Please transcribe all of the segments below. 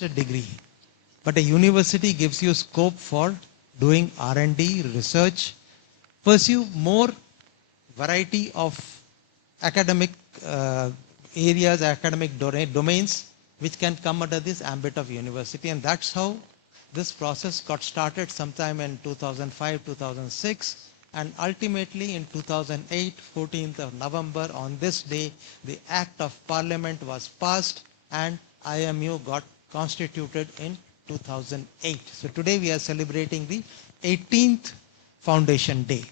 a degree, but a university gives you scope for doing R&D, research, pursue more variety of academic areas, academic domains, which can come under this ambit of university. And that's how this process got started sometime in 2005, 2006. And ultimately in 2008, 14th of November, on this day, the Act of Parliament was passed and IMU got constituted in 2008. So today we are celebrating the 18th Foundation Day.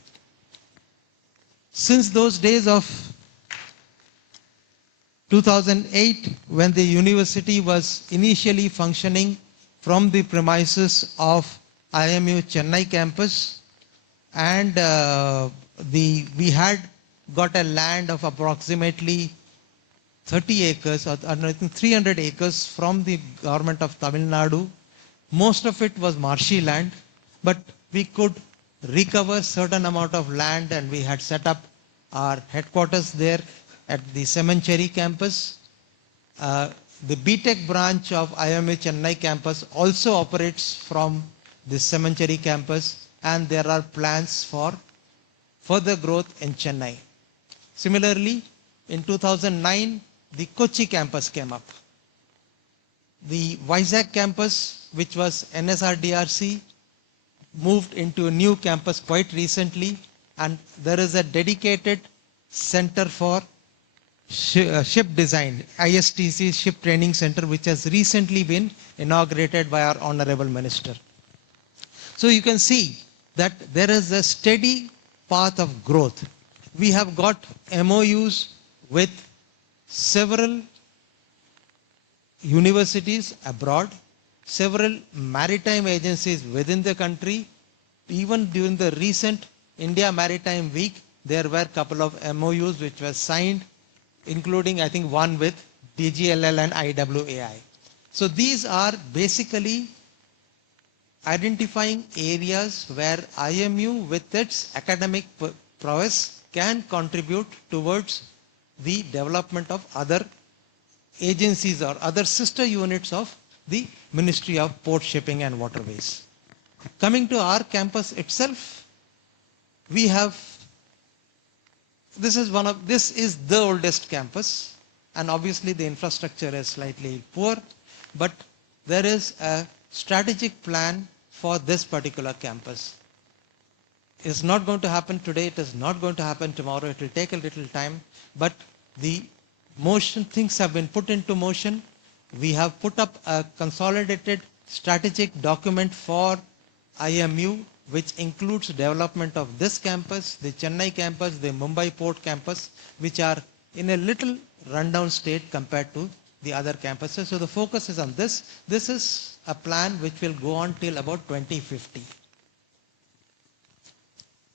Since those days of 2008, when the university was initially functioning from the premises of IMU Chennai campus, and we had got a land of approximately 30 acres, or I think 300 acres from the government of Tamil Nadu. Most of it was marshy land, but we could recover certain amount of land, and we had set up our headquarters there at the Semancheri campus. The BTech branch of IMU Chennai campus also operates from the Semancheri campus, and there are plans for further growth in Chennai. Similarly, in 2009, the Kochi campus came up. The Vizag campus, which was NSRDRC, moved into a new campus quite recently, and there is a dedicated center for ship design, ISTC Ship Training Center, which has recently been inaugurated by our Honorable Minister. So you can see that there is a steady path of growth. We have got MOUs with several universities abroad, several maritime agencies within the country. Even during the recent India Maritime Week, there were a couple of MOUs which were signed, including I think one with DGLL and IWAI. So these are basically identifying areas where IMU with its academic prowess can contribute towards the development of other agencies or other sister units of the Ministry of Port, Shipping and Waterways. Coming to our campus itself, we have, this is the oldest campus, and obviously the infrastructure is slightly poor, but there is a strategic plan for this particular campus. It's not going to happen today, it is not going to happen tomorrow, it will take a little time, but the things have been put into motion. We have put up a consolidated strategic document for IMU, which includes development of this campus, the Chennai campus, the Mumbai Port campus, which are in a little rundown state compared to the other campuses. So the focus is on this. This is a plan which will go on till about 2050.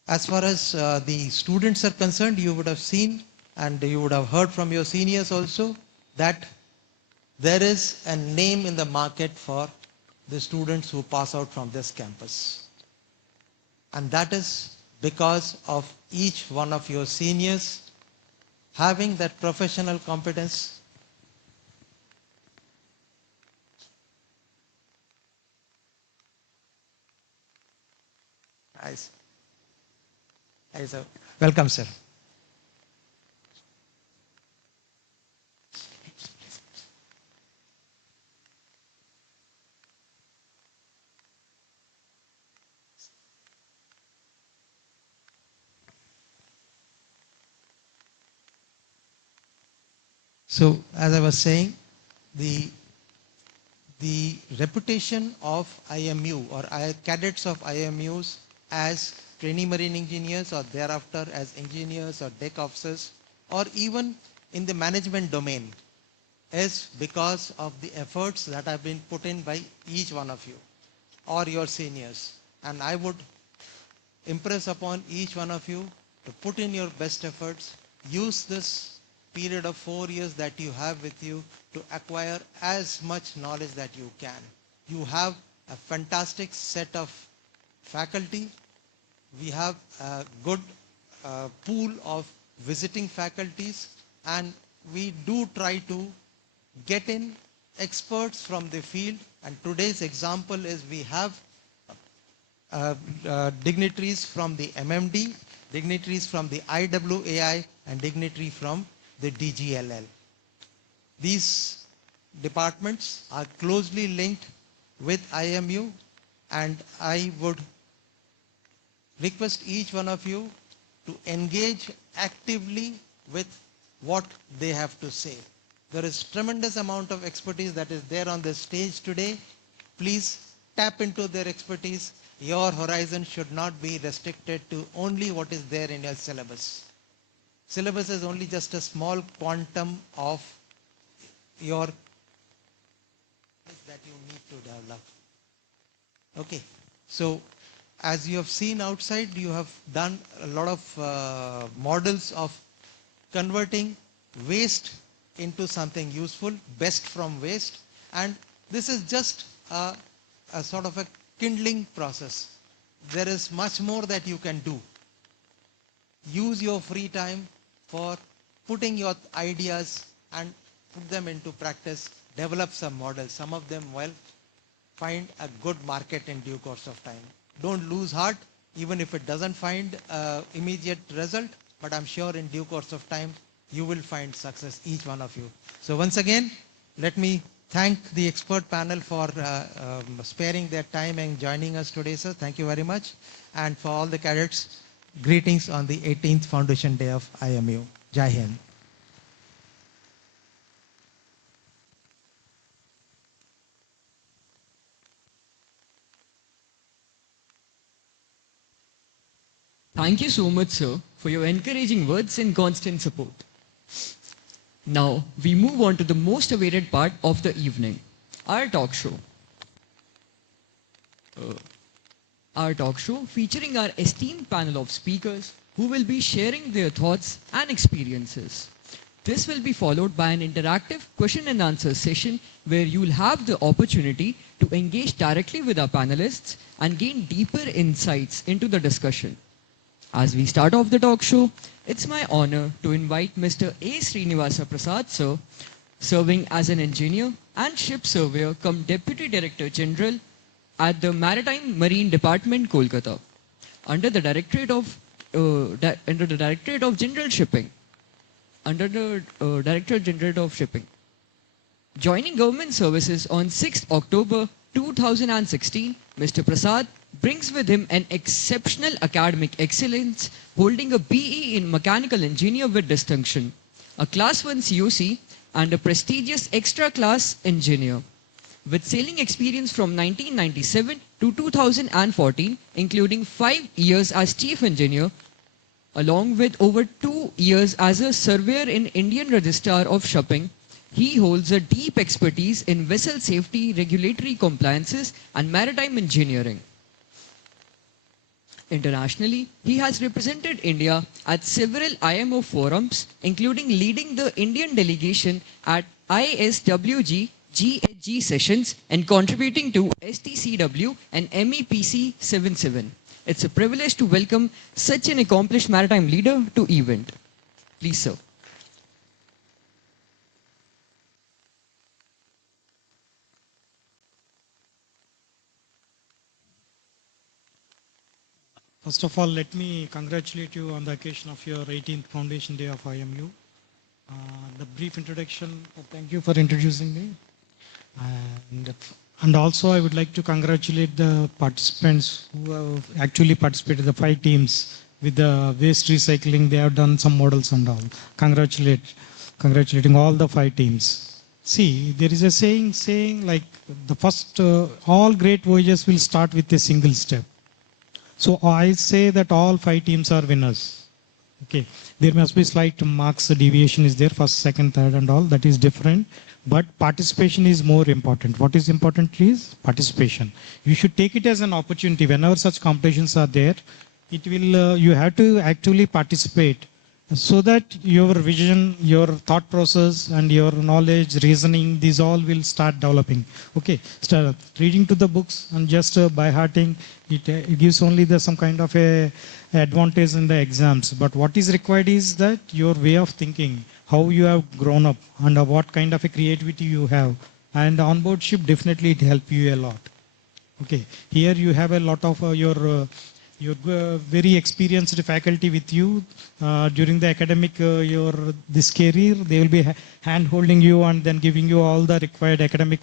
As far as the students are concerned, you would have seen and you would have heard from your seniors also that there is a name in the market for the students who pass out from this campus. And that is because of each one of your seniors having that professional competence, welcome, sir. So, as I was saying, the reputation of IMU or cadets of IMUs as trainee marine engineers or thereafter as engineers or deck officers or even in the management domain is because of the efforts that have been put in by each one of you or your seniors. And I would impress upon each one of you to put in your best efforts, use this period of 4 years that you have with you to acquire as much knowledge that you can. You have a fantastic set of faculty. We have a good pool of visiting faculties, and we do try to get in experts from the field, and today's example is we have dignitaries from the MMD, dignitaries from the IWAI, and dignitary from the DGLL. These departments are closely linked with IMU, and I would request each one of you to engage actively with what they have to say. There is tremendous amount of expertise that is there on the stage today. Please tap into their expertise. Your horizon should not be restricted to only what is there in your syllabus. Syllabus is only just a small quantum of your that you need to develop. Okay, so as you have seen outside, you have done a lot of models of converting waste into something useful, best from waste, and this is just a sort of a kindling process. There is much more that you can do. Use your free time for putting your ideas and put them into practice, develop some models. Some of them will find a good market in due course of time. Don't lose heart, even if it doesn't find immediate result, but I'm sure in due course of time, you will find success, each one of you. So once again, let me thank the expert panel for sparing their time and joining us today, sir. Thank you very much. And for all the cadets, greetings on the 18th Foundation Day of IMU. Jai Hind. Thank you so much, sir, for your encouraging words and constant support. Now, we move on to the most awaited part of the evening, our talk show. Our talk show featuring our esteemed panel of speakers who will be sharing their thoughts and experiences. This will be followed by an interactive question and answer session where you will have the opportunity to engage directly with our panelists and gain deeper insights into the discussion. As we start off the talk show, it's my honor to invite Mr. A. Srinivasa Prasad, sir, serving as an engineer and ship surveyor cum Deputy Director General at the Maritime Marine Department, Kolkata, under the Directorate of General Shipping. Directorate General of Shipping. Joining government services on 6th October 2016, Mr. Prasad brings with him an exceptional academic excellence, holding a BE in Mechanical Engineer with distinction, a Class 1 COC, and a prestigious Extra Class Engineer. With sailing experience from 1997 to 2014, including 5 years as Chief Engineer, along with over 2 years as a surveyor in Indian Registrar of Shipping, he holds a deep expertise in vessel safety, regulatory compliances, and maritime engineering. Internationally, he has represented India at several IMO forums, including leading the Indian delegation at ISWG GHG sessions and contributing to STCW and MEPC 77. It's a privilege to welcome such an accomplished maritime leader to event. Please, sir. First of all, let me congratulate you on the occasion of your 18th Foundation Day of IMU. The brief introduction, thank you for introducing me. And also I would like to congratulate the participants who have actually participated, the 5 teams with the waste recycling. They have done some models and all. Congratulating all the 5 teams. See, there is a saying like the first, all great voyages will start with a single step. So I say that all 5 teams are winners. Okay, there must be slight marks deviation is there, first, second, third and all, that is different. But participation is more important. What is important is participation. You should take it as an opportunity. Whenever such competitions are there, it will, you have to actually participate so that your vision, your thought process and your knowledge, reasoning, these all will start developing. Okay, start reading to the books and just by hearting, it gives only some kind of a advantage in the exams. But what is required is that your way of thinking, how you have grown up and what kind of a creativity you have. And onboard ship, definitely it help you a lot. Okay, here you have a lot of your very experienced faculty with you during the academic your this career. They will be hand holding you and then giving you all the required academic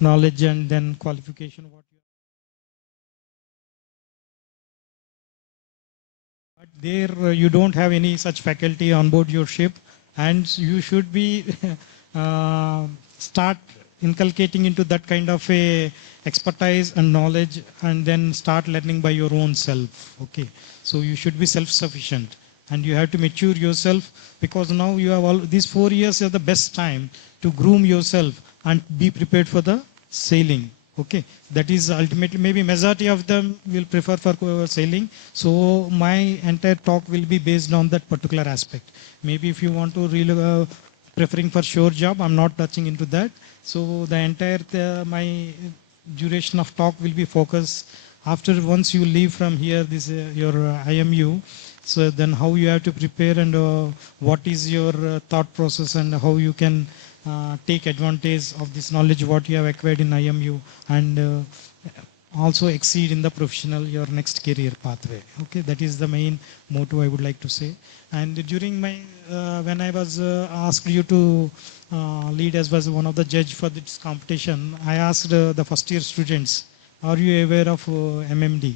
knowledge and then qualification. But there you don't have any such faculty on board your ship, and you should be start inculcating into that kind of a expertise and knowledge, and then start learning by your own self. Okay, so you should be self-sufficient, and you have to mature yourself, because now you have all these 4 years are the best time to groom yourself and be prepared for the sailing. Okay, that is ultimately, maybe majority of them will prefer for sailing. So my entire talk will be based on that particular aspect. Maybe if you want to really preferring for shore job, I'm not touching into that. So the entire my duration of talk will be focused after once you leave from here, this your IMU. So then how you have to prepare, and what is your thought process, and how you can take advantage of this knowledge what you have acquired in IMU, and also exceed in the professional your next career pathway. Okay, that is the main motto I would like to say. And during my when I was asked you to lead as was one of the judge for this competition, I asked the first year students, are you aware of MMD?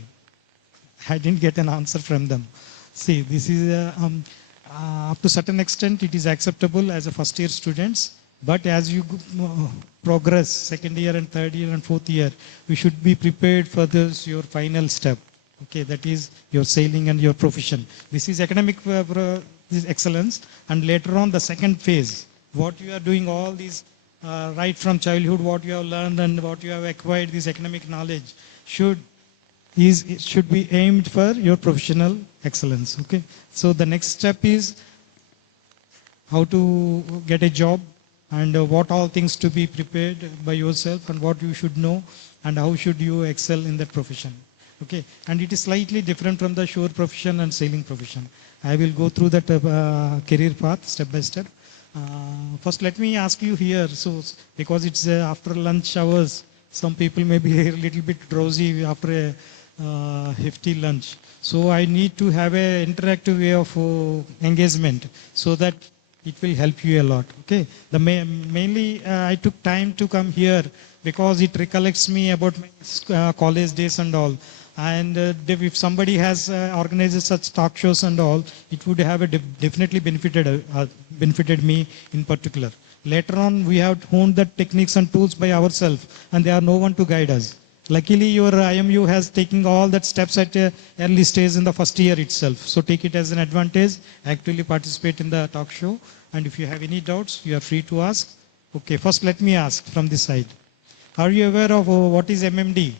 I didn't get an answer from them. See, this is up to certain extent it is acceptable as a first year students, but as you progress second year and third year and fourth year, you should be prepared for this your final step. Okay, that is your sailing and your profession. This is academic this excellence, and later on the second phase, what you are doing all these right from childhood, what you have learned and what you have acquired, this academic knowledge should it should be aimed for your professional excellence. Okay, so the next step is how to get a job, and what all things to be prepared by yourself, and what you should know, and how should you excel in that profession. Okay, and it is slightly different from the shore profession and sailing profession. I will go through that career path step by step. First, let me ask you here, so because it's after lunch hours, some people may be a little bit drowsy after a hefty lunch. So I need to have a interactive way of engagement, so that it will help you a lot. Okay, the mainly I took time to come here because it recollects me about my college days and all. And if somebody has organized such talk shows and all, it would have definitely benefited me in particular. Later on, we have honed the techniques and tools by ourselves, and there are no one to guide us. Luckily, your IMU has taken all that steps at an early stage in the first year itself. So take it as an advantage, actively participate in the talk show. And if you have any doubts, you are free to ask. Okay, first let me ask from this side. Are you aware of what is MMD?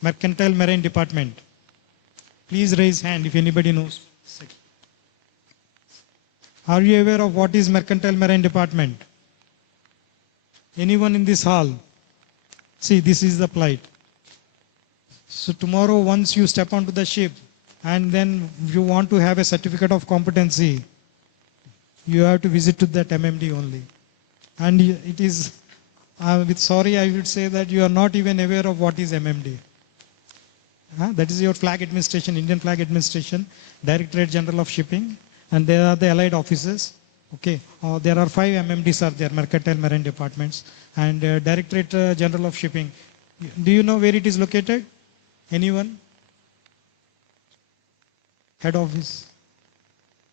Mercantile Marine Department. Please raise hand if anybody knows. Are you aware of what is Mercantile Marine Department? Anyone in this hall? See, this is the plight. So tomorrow, once you step onto the ship, and then you want to have a certificate of competency, you have to visit to that MMD only. And it is, with sorry, I would say that you are not even aware of what is MMD. That is your flag administration, Indian flag administration, Directorate General of Shipping, and there are the allied offices. Okay, there are 5 MMDs are there, Mercantile Marine Departments, and Directorate General of Shipping. Do you know where it is located? Anyone? Head office?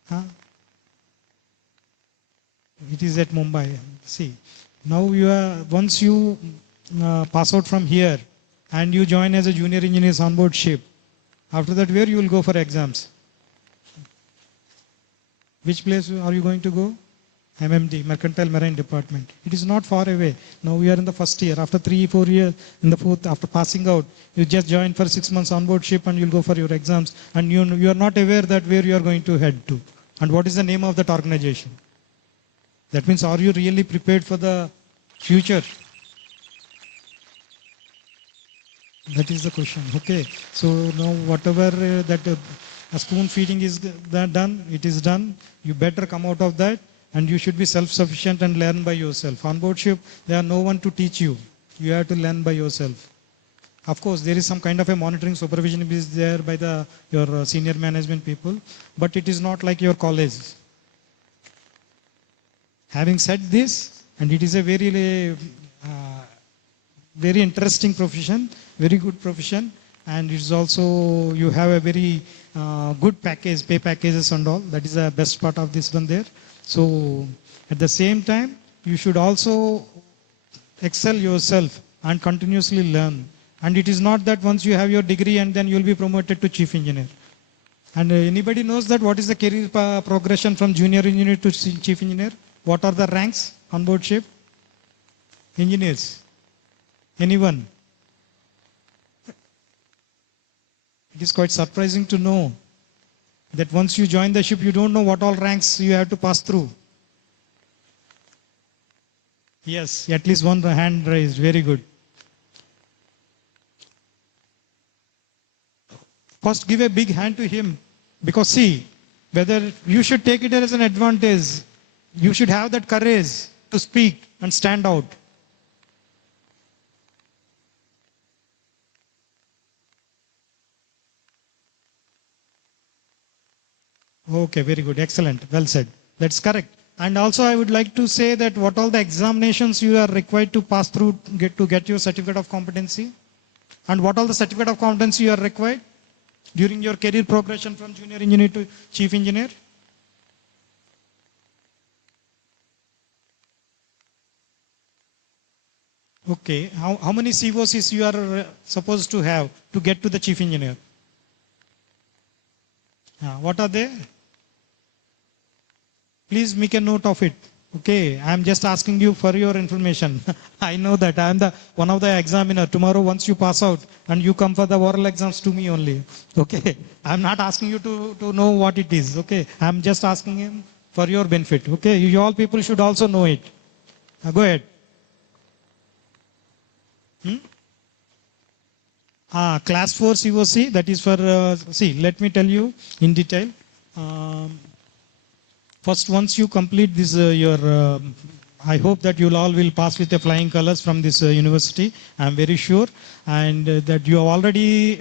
Huh? It is at Mumbai. See, now you are, once you pass out from here and you join as a junior engineer on board ship, after that where you will go for exams? Which place are you going to go? MMD, Mercantile Marine Department. It is not far away. Now we are in the first year. After 3-4 years, in the fourth, after passing out, you just join for 6 months on board ship and you'll go for your exams. And you are not aware that where you are going to head to. And what is the name of that organization? That means, are you really prepared for the future? That is the question. Okay. So now whatever that spoon feeding is done, it is done. You better come out of that and you should be self-sufficient and learn by yourself. On board ship, there are no one to teach you. You have to learn by yourself. Of course, there is some kind of a monitoring supervision is there by your senior management people, but it is not like your college. Having said this, and it is a very interesting profession, very good profession, and it's also, you have a very good package, pay packages and all. That is the best part of this one there. So at the same time, you should also excel yourself and continuously learn. And it is not that once you have your degree and then you will be promoted to chief engineer. And anybody knows that what is the career progression from junior engineer to chief engineer? What are the ranks on board ship? Engineers. Anyone? It is quite surprising to know that once you join the ship, you don't know what all ranks you have to pass through. Yes, at least one hand raised. Very good. First, give a big hand to him. Because see, whether you should take it as an advantage, you should have that courage to speak and stand out. Okay, very good. Excellent. Well said. That's correct. And also I would like to say that what all the examinations you are required to pass through to get your certificate of competency, and what all the certificate of competency you are required during your career progression from junior engineer to chief engineer. Okay, how many COCs you are supposed to have to get to the chief engineer? What are they? Please make a note of it. Okay, I am just asking you for your information. I know that I am one of the examiner. Tomorrow once you pass out and you come for the oral exams to me only. Okay, I am not asking you to know what it is. Okay, I am just asking him for your benefit. Okay, you all people should also know it. Go ahead. Class 4 COC, that is for, see, let me tell you in detail. First, once you complete this, I hope that you all will pass with the flying colors from this university. I am very sure. And that you are already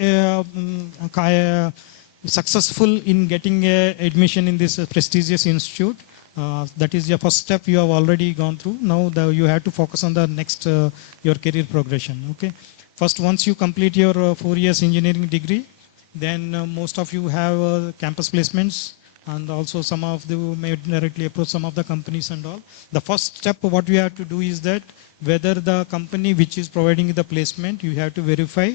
successful in getting admission in this prestigious institute. That is your first step you have already gone through. Now you have to focus on the next, your career progression. Okay. First, once you complete your 4 years engineering degree, then most of you have campus placements, and also some of them may directly approach some of the companies and all. The first step what you have to do is that whether the company which is providing the placement, you have to verify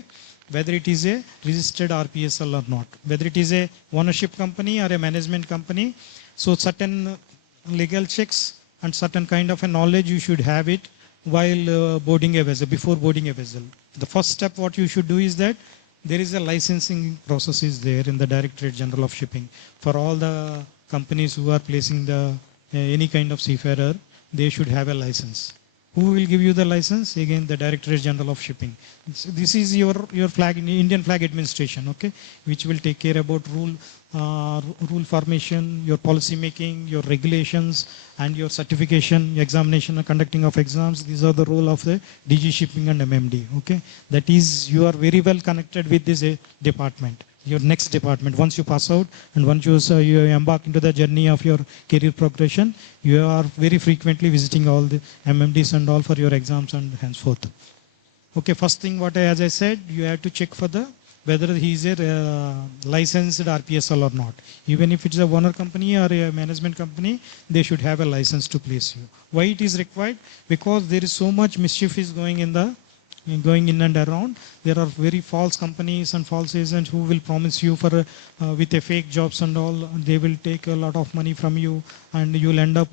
whether it is a registered RPSL or not, whether it is a ownership company or a management company. So certain legal checks and certain kind of a knowledge you should have it while boarding a vessel, before boarding a vessel. The first step what you should do is that there is a licensing process is there in the Directorate General of Shipping. For all the companies who are placing any kind of seafarer, they should have a license. Who will give you the license? Again, the Directorate General of Shipping. This is your flag, Indian Flag Administration, okay, which will take care about rule formation, your policy making, your regulations, and your certification, examination, and conducting of exams. These are the role of the DG Shipping and MMD, okay. That is, you are very well connected with this department, your next department. Once you pass out and once you embark into the journey of your career progression, you are very frequently visiting all the MMDs and all for your exams and henceforth. Okay, first thing as I said, you have to check for whether he is a licensed RPSL or not. Even if it's a owner company or a management company, they should have a license to place you. Why it is required? Because there is so much mischief is going in and around. There are very false companies and false agents who will promise you for with a fake jobs and all. They will take a lot of money from you, and you will end up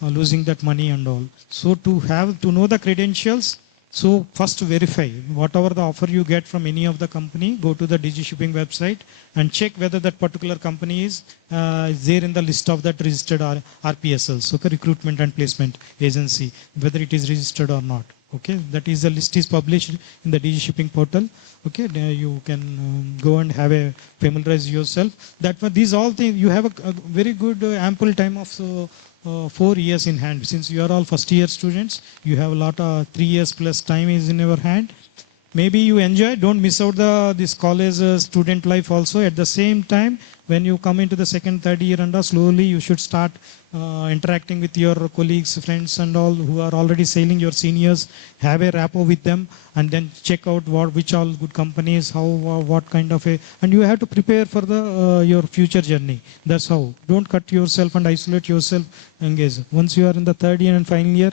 losing that money and all. So to know the credentials, so first verify whatever the offer you get from any of the company. Go to the DG Shipping website and check whether that particular company is there in the list of that registered RPSLs, so recruitment and placement agency, whether it is registered or not. Okay, that is the list is published in the DG shipping portal. Okay, there you can go and have a familiarize yourself. That for these all things you have a very good ample time of 4 years in hand. Since you are all first year students, you have a lot of 3 years plus time is in your hand. Maybe you enjoy, don't miss out this college student life also. At the same time, when you come into the second, third year and slowly you should start interacting with your colleagues, friends and all who are already sailing, your seniors, have a rapport with them and then check out which all good companies, how, what kind of and you have to prepare for your future journey. That's how. Don't cut yourself and isolate yourself, engage. Once you are in the third year and final year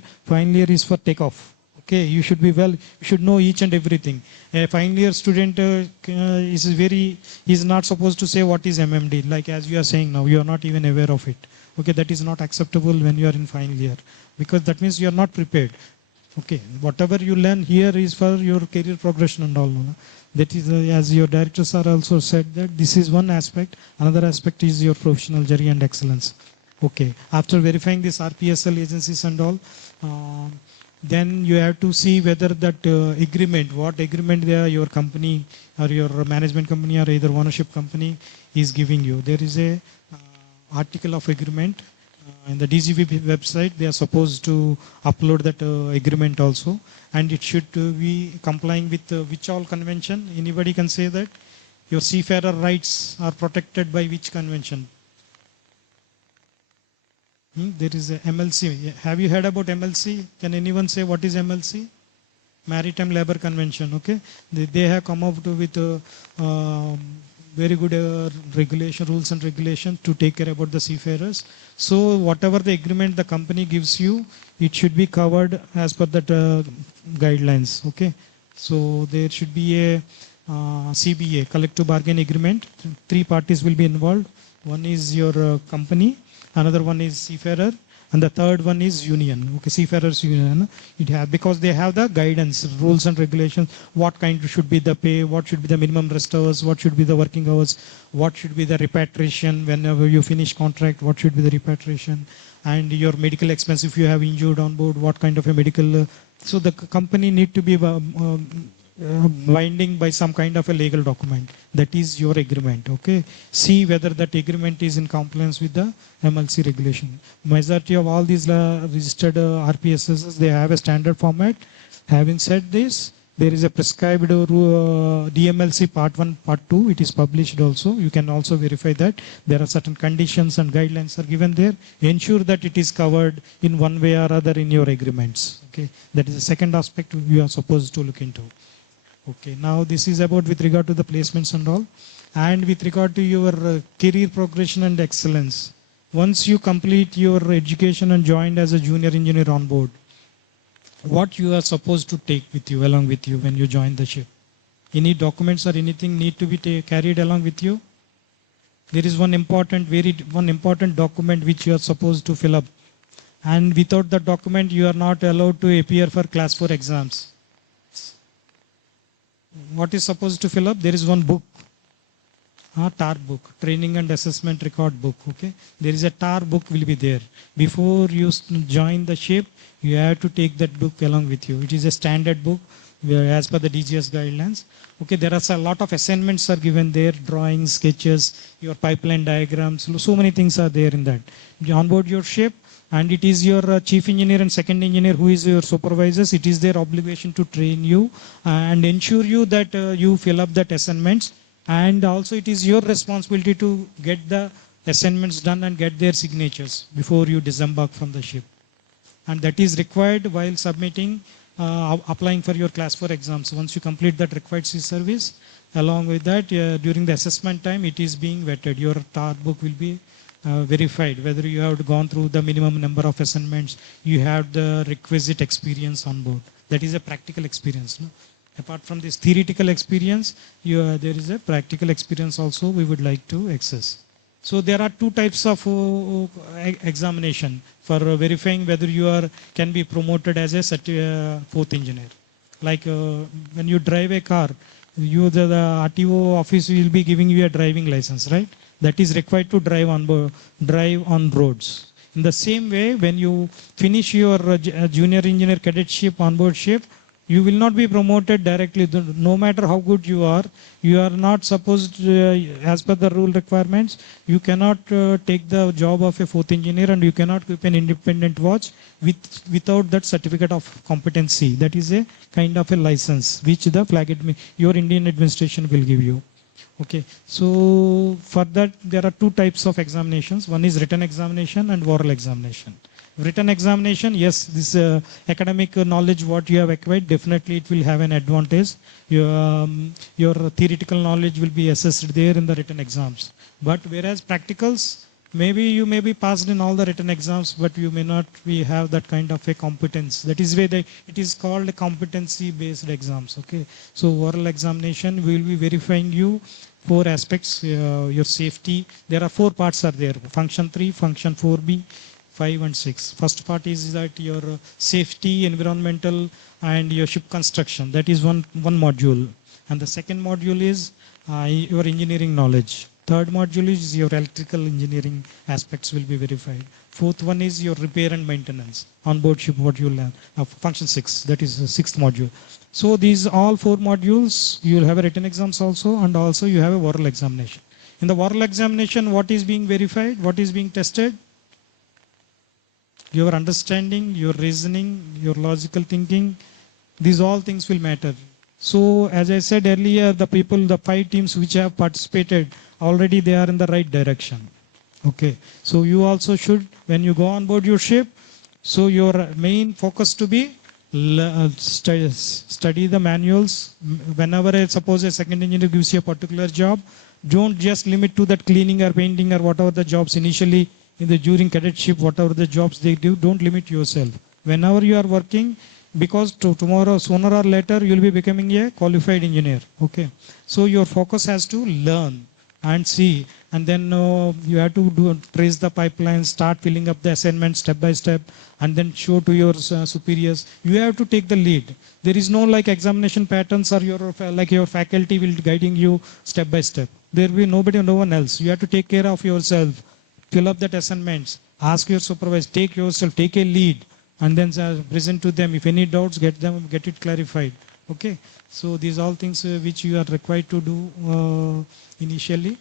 is for takeoff. Okay, you should be you should know each and everything. A final year student is not supposed to say what is MMD, like as you are saying now, you are not even aware of it. Okay, that is not acceptable when you are in final year, because that means you are not prepared. Okay, whatever you learn here is for your career progression and all. No? That is, as your director sir also said, that this is one aspect. Another aspect is your professional journey and excellence. Okay, after verifying this RPSL agencies and all, then you have to see whether that agreement, what agreement your company or your management company or either ownership company is giving you. There is a article of agreement in the DGB website. They are supposed to upload that agreement also, and it should be complying with which all convention. Anybody can say that your seafarer rights are protected by which convention? There is a MLC. Have you heard about MLC? Can anyone say what is MLC? Maritime Labor Convention. Okay, they have come up with very good regulation, rules and regulations to take care about the seafarers. So whatever the agreement the company gives you, it should be covered as per that guidelines. Okay, so there should be a CBA, collective bargain agreement. 3 parties will be involved. One is your company, another one is seafarer, and the third one is union. Okay, seafarers union. Because they have the guidance, rules and regulations, what kind should be the pay, what should be the minimum rest hours, what should be the working hours, what should be the repatriation whenever you finish contract, what should be the repatriation, and your medical expense if you have injured on board, what kind of a medical. So the company need to be binding by some kind of a legal document. That is your agreement. Okay, see whether that agreement is in compliance with the MLC regulation. Majority of all these registered RPSs, they have a standard format. Having said this, there is a prescribed DMLC part 1, part 2. It is published also. You can also verify that. There are certain conditions and guidelines are given there. Ensure that it is covered in one way or other in your agreements. Okay, that is the second aspect you are supposed to look into. Okay, now this is about with regard to the placements and all, and with regard to your career progression and excellence. Once you complete your education and joined as a junior engineer on board, what you are supposed to take with you, along with you when you join the ship? Any documents or anything need to be carried along with you? There is one important document which you are supposed to fill up, and without that document you are not allowed to appear for class 4 exams. What is supposed to fill up? There is one book, TAR book, training and assessment record book. Okay, there is a TAR book will be there. Before you join the ship, you have to take that book along with you. It is a standard book as per the DGS guidelines. Okay, there are a lot of assignments are given there, drawings, sketches, your pipeline diagrams, so many things are there in that. On board your ship, and it is your chief engineer and second engineer who is your supervisors. It is their obligation to train you and ensure you that you fill up that assignments, and also it is your responsibility to get the assignments done and get their signatures before you disembark from the ship. And that is required while submitting, applying for your class 4 exams. Once you complete that required sea service, along with that, during the assessment time, it is being vetted. Your TAR book will be verified whether you have gone through the minimum number of assignments, you have the requisite experience on board. That is a practical experience. No? Apart from this theoretical experience, there is a practical experience also we would like to access. So there are 2 types of examination for verifying whether you can be promoted as a 4th engineer. Like when you drive a car, the RTO office will be giving you a driving license, right? That is required to drive on roads. In the same way, when you finish your junior engineer cadetship, onboard ship, you will not be promoted directly. No matter how good you are not supposed, as per the rule requirements, you cannot take the job of a fourth engineer, and you cannot keep an independent watch without that certificate of competency. That is a kind of a license which the your Indian administration will give you. Okay, so for that there are two types of examinations. One is written examination and oral examination. Written examination, yes, this academic knowledge what you have acquired, definitely it will have an advantage. Your theoretical knowledge will be assessed there in the written exams. But whereas practicals, maybe you may be passed in all the written exams, but you may not have that kind of a competence. That is where it is called competency-based exams. Okay, so oral examination will be verifying you 4 aspects. Your safety. There are 4 parts are there: function 3, function 4B, 5 and 6. First part is that your safety, environmental, and your ship construction. That is one module. And the second module is your engineering knowledge. Third module is your electrical engineering aspects will be verified. Fourth one is your repair and maintenance on board ship, what you learn. Function 6, that is the 6th module. So these all 4 modules, you will have a written exams also, and also you have a oral examination. In the oral examination, what is being verified? What is being tested? Your understanding, your reasoning, your logical thinking, these all things will matter. So as I said earlier, the 5 teams which have participated, already they are in the right direction. Okay, so you also should, when you go on board your ship, so your main focus to be study the manuals. Whenever suppose a second engineer gives you a particular job, don't just limit to that cleaning or painting or whatever the jobs initially during cadetship, whatever the jobs they do, don't limit yourself. Whenever you are working, because tomorrow, sooner or later, you will be becoming a qualified engineer. Okay, so your focus has to learn and see, and then you have to trace the pipeline, start filling up the assignment step by step, and then show to your superiors. You have to take the lead. There is no like examination patterns or your faculty will guiding you step by step. There will be no one else. You have to take care of yourself. Fill up that assignments. Ask your supervisor. Take a lead, and then present to them. If any doubts, get it clarified. Okay. So these all things which you are required to do initially.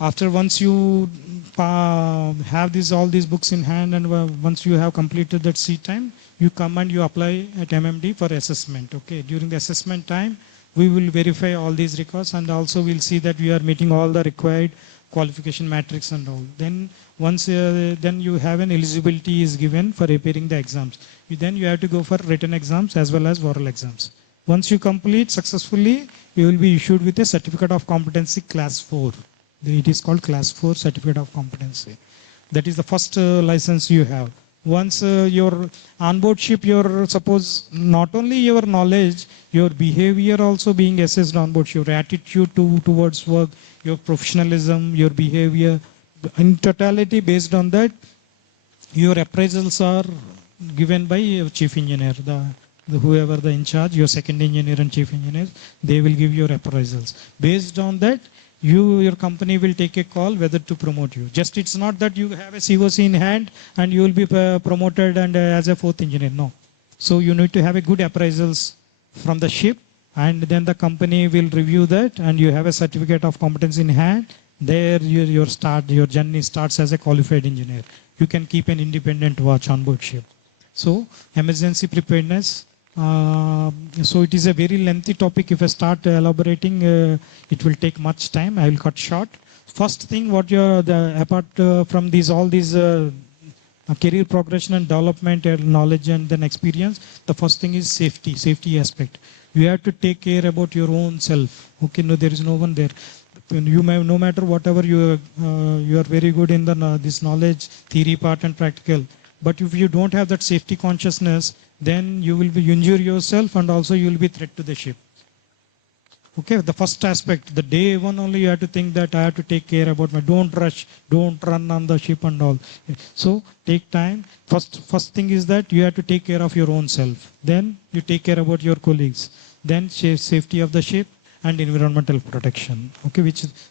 After once you have all these books in hand, and once you have completed that seat time, you come and you apply at MMD for assessment. Okay. During the assessment time, we will verify all these records, and also we'll see that we are meeting all the required qualification matrix and all. Then once then you have an eligibility is given for appearing the exams. Then you have to go for written exams as well as oral exams. Once you complete successfully, you will be issued with a certificate of competency class 4. It is called class 4 certificate of competency. That is the first license you have. Once your onboard ship, suppose not only your knowledge, your behavior also being assessed on board, your attitude towards work, your professionalism, your behavior, in totality based on that, your appraisals are given by your chief engineer, whoever the in charge, your second engineer and chief engineer, they will give your appraisals. Based on that, your company will take a call whether to promote you. Just it's not that you have a COC in hand and you will be promoted and as a fourth engineer. No. So you need to have a good appraisals from the ship, and then the company will review that, and you have a certificate of competence in hand. There your journey starts as a qualified engineer. You can keep an independent watch on board ship. So emergency preparedness. So it is a very lengthy topic. If I start elaborating, it will take much time. I will cut short. First thing, apart from all these career progression and development and knowledge and then experience, the first thing is safety aspect. You have to take care about your own self. Okay, no, there is no one there. You may, no matter whatever you are very good in this knowledge, theory part and practical. But if you don't have that safety consciousness, then you will be injure yourself, and also you will be threat to the ship. Okay, the first aspect, the day one only you have to think that I have to take care about don't rush, don't run on the ship and all. So take time. First thing is that you have to take care of your own self. Then you take care about your colleagues. Then safety of the ship and environmental protection. Okay,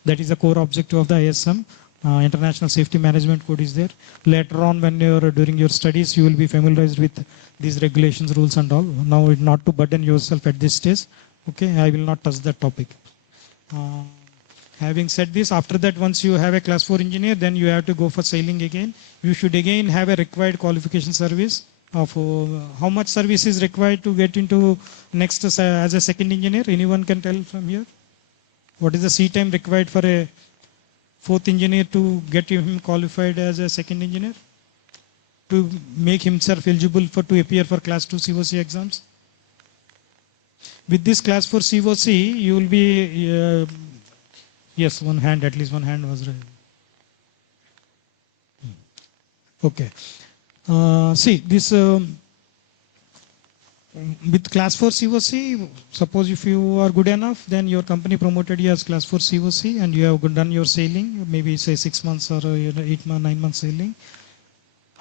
that is the core objective of the ISM. International Safety Management Code is there. Later on, when you're during your studies, you will be familiarized with these regulations, rules, and all. Now, not to burden yourself at this stage. Okay, I will not touch that topic. Uh, Having said this, after that, once you have a class 4 engineer, then you have to go for sailing again. You should again have a required qualification service of how much service is required to get into next as a second engineer. Anyone can tell from here? What is the sea time required for a fourth engineer to get him qualified as a second engineer? To make himself eligible for to appear for class 2 COC exams? With this class 4 COC, you will be yes, one hand, at least one hand was raised. Okay. See, this with class 4 COC, suppose if you are good enough, then your company promoted you as class 4 COC and you have done your sailing, maybe say 6 months or 8 months, 9 months sailing.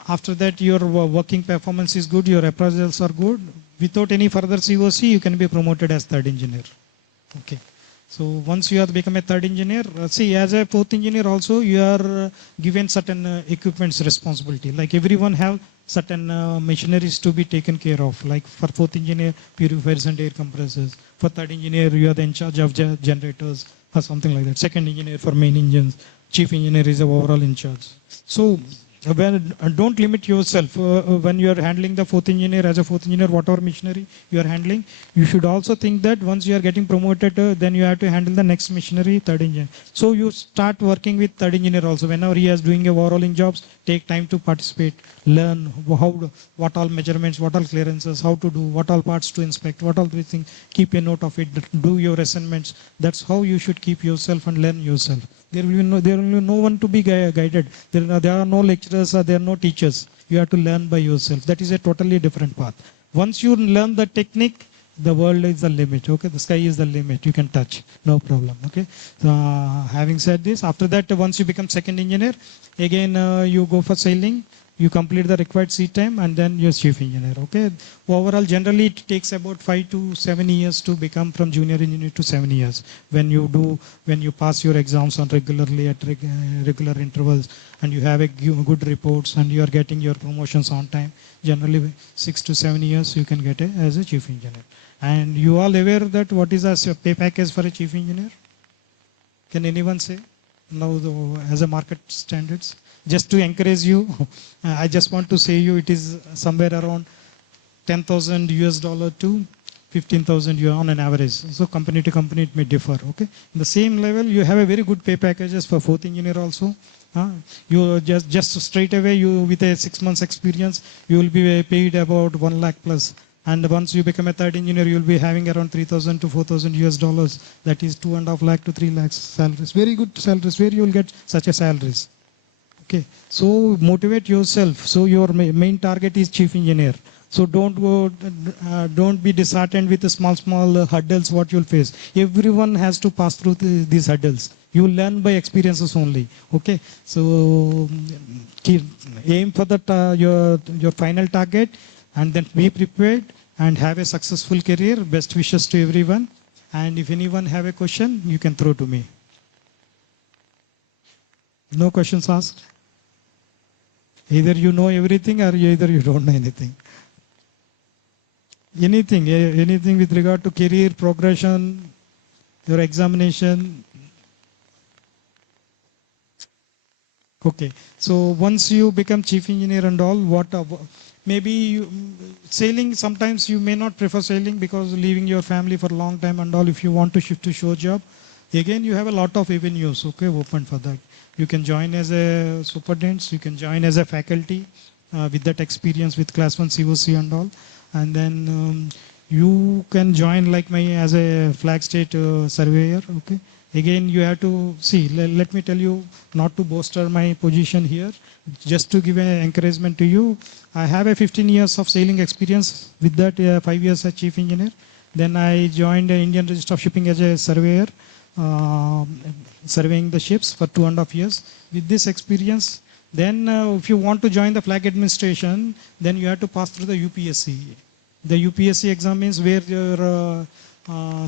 After that, your working performance is good, your appraisals are good. Without any further COC, you can be promoted as third engineer. Okay. So once you have become a third engineer, see, as a fourth engineer also, you are given certain equipments responsibility. Like everyone have certain machineries to be taken care of. Like for fourth engineer, purifiers and air compressors. For third engineer, you are in charge of generators or something like that. Second engineer for main engines. Chief engineer is overall in charge. So don't limit yourself when you are handling the fourth engineer. As a fourth engineer, whatever machinery you are handling, you should also think that once you are getting promoted, then you have to handle the next machinery, third engineer. So you start working with third engineer also. Whenever he is doing a overhauling jobs, take time to participate, learn what all measurements, what all clearances, how to do, what all parts to inspect, what all these things. Keep a note of it, do your assignments. That's how you should keep yourself and learn yourself. There will be no one to be guided. There are no lecturers, there are no teachers. You have to learn by yourself. That is a totally different path. Once you learn the technique, the world is the limit. Okay, the sky is the limit. You can touch, no problem. Okay. Having said this, after that, once you become second engineer, again you go for sailing. You complete the required sea time and then you're chief engineer. Okay. Overall, generally it takes about 5 to 7 years to become from junior engineer to 7 years. When you pass your exams on regularly at regular intervals and you have a good reports and you are getting your promotions on time, generally 6 to 7 years you can get as a chief engineer. And you all aware that what is a pay package for a chief engineer? Can anyone say? Now as a market standards? Just to encourage you, I just want to say you it is somewhere around 10,000 US dollar to 15,000 euro on an average. So company to company it may differ. Okay. In the same level, you have a very good pay packages for fourth engineer also. You just straight away you with a 6 months experience, you will be paid about 1 lakh plus. And once you become a third engineer, you will be having around 3,000 to 4,000 US dollars. That is 2.5 lakh to 3 lakhs salaries. Very good salaries. Where you will get such a salaries. Okay, so motivate yourself. So your main target is chief engineer. So don't be disheartened with the small hurdles what you'll face. Everyone has to pass through these hurdles. You learn by experiences only. Okay, so aim for that your final target, and then be prepared and have a successful career. Best wishes to everyone. And if anyone have a question, you can throw to me. No questions asked. Either you know everything or either you don't know anything. Anything with regard to career progression, your examination. Okay. So once you become chief engineer and all, maybe sailing, sometimes you may not prefer sailing because leaving your family for a long time and all. If you want to shift to shore job, again you have a lot of avenues. Okay, open for that. You can join as a superintendent, you can join as a faculty with that experience with class 1 COC and all. And then you can join like me as a flag state surveyor. Okay. Again, you have to see, let me tell you, not to bolster my position here, just to give an encouragement to you. I have a 15 years of sailing experience. With that, 5 years as chief engineer. Then I joined the Indian Register of Shipping as a surveyor. Surveying the ships for 2.5 years. With this experience, then if you want to join the flag administration, then you have to pass through the UPSC. The UPSC exam is where your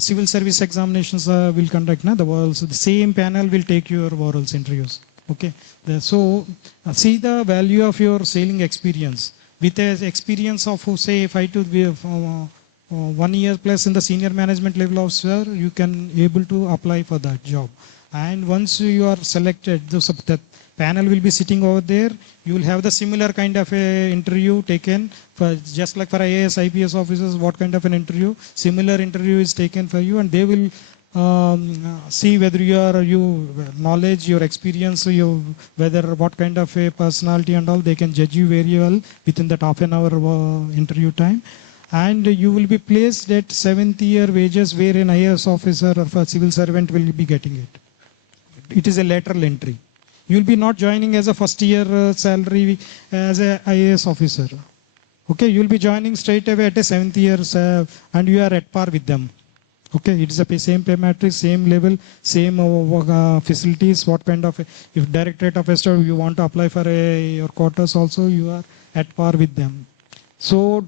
civil service examinations will conduct. The same panel will take your orals interviews. Okay, so see the value of your sailing experience. With an experience of say 1 year plus in the senior management level officer, you can able to apply for that job. And once you are selected, the panel will be sitting over there. You will have the similar kind of a interview taken for just like for IAS, IPS officers. What kind of an interview? Similar interview is taken for you, and they will see whether you knowledge, your experience, whether what kind of a personality and all. They can judge you very well within that half an hour interview time, and you will be placed at 7th year wages where an IAS officer or a civil servant will be getting it. It is a lateral entry. You will be not joining as a first year salary as a IAS officer. Okay, you will be joining straight away at a 7th year and you are at par with them. Okay, it is the same pay matrix, same level, same facilities. What kind of, if Directorate of Estate you want to apply for your quarters also, you are at par with them. So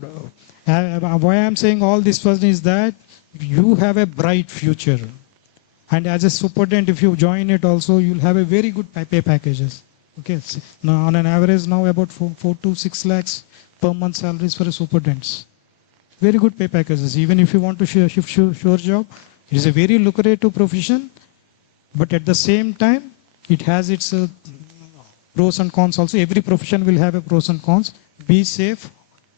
why I am saying all this first is that you have a bright future. And as a superintendent, if you join it also, you'll have a very good pay packages. Okay, now on an average now about 4 to 6 lakhs per month salaries for a superintendents. Very good pay packages. Even if you want to shift shore job, it is a very lucrative profession, but at the same time, it has its pros and cons also. Every profession will have a pros and cons. Be safe,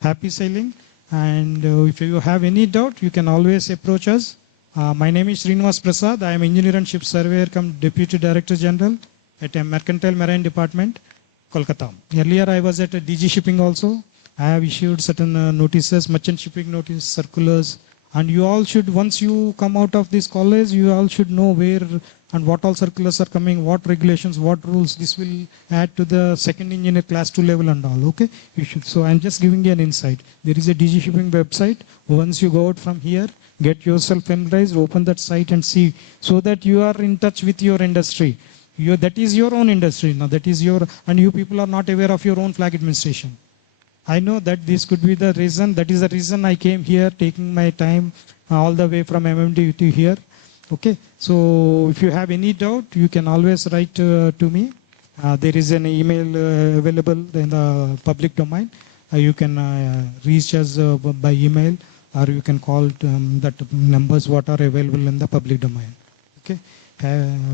happy sailing, and if you have any doubt, you can always approach us. My name is Srinivas Prasad. I am Engineer and Ship Surveyor cum Deputy Director General at a Mercantile Marine Department, Kolkata. Earlier I was at a DG Shipping also. I have issued certain notices, merchant shipping notice, circulars, and you all should, once you come out of this college, you all should know where and what all circulars are coming, what regulations, what rules. This will add to the second engineer class 2 level and all. Okay, you should. So I'm just giving you an insight. There is a DG Shipping website. Once you go out from here, get yourself familiarized, open that site and see, so that you are in touch with your industry. That is your own industry now. That is your, and you people are not aware of your own flag administration. I know that this could be the reason. That is the reason I came here, taking my time all the way from MMD to here. Okay. So if you have any doubt, you can always write to me. There is an email available in the public domain. You can reach us by email, or you can call that numbers what are available in the public domain. Okay.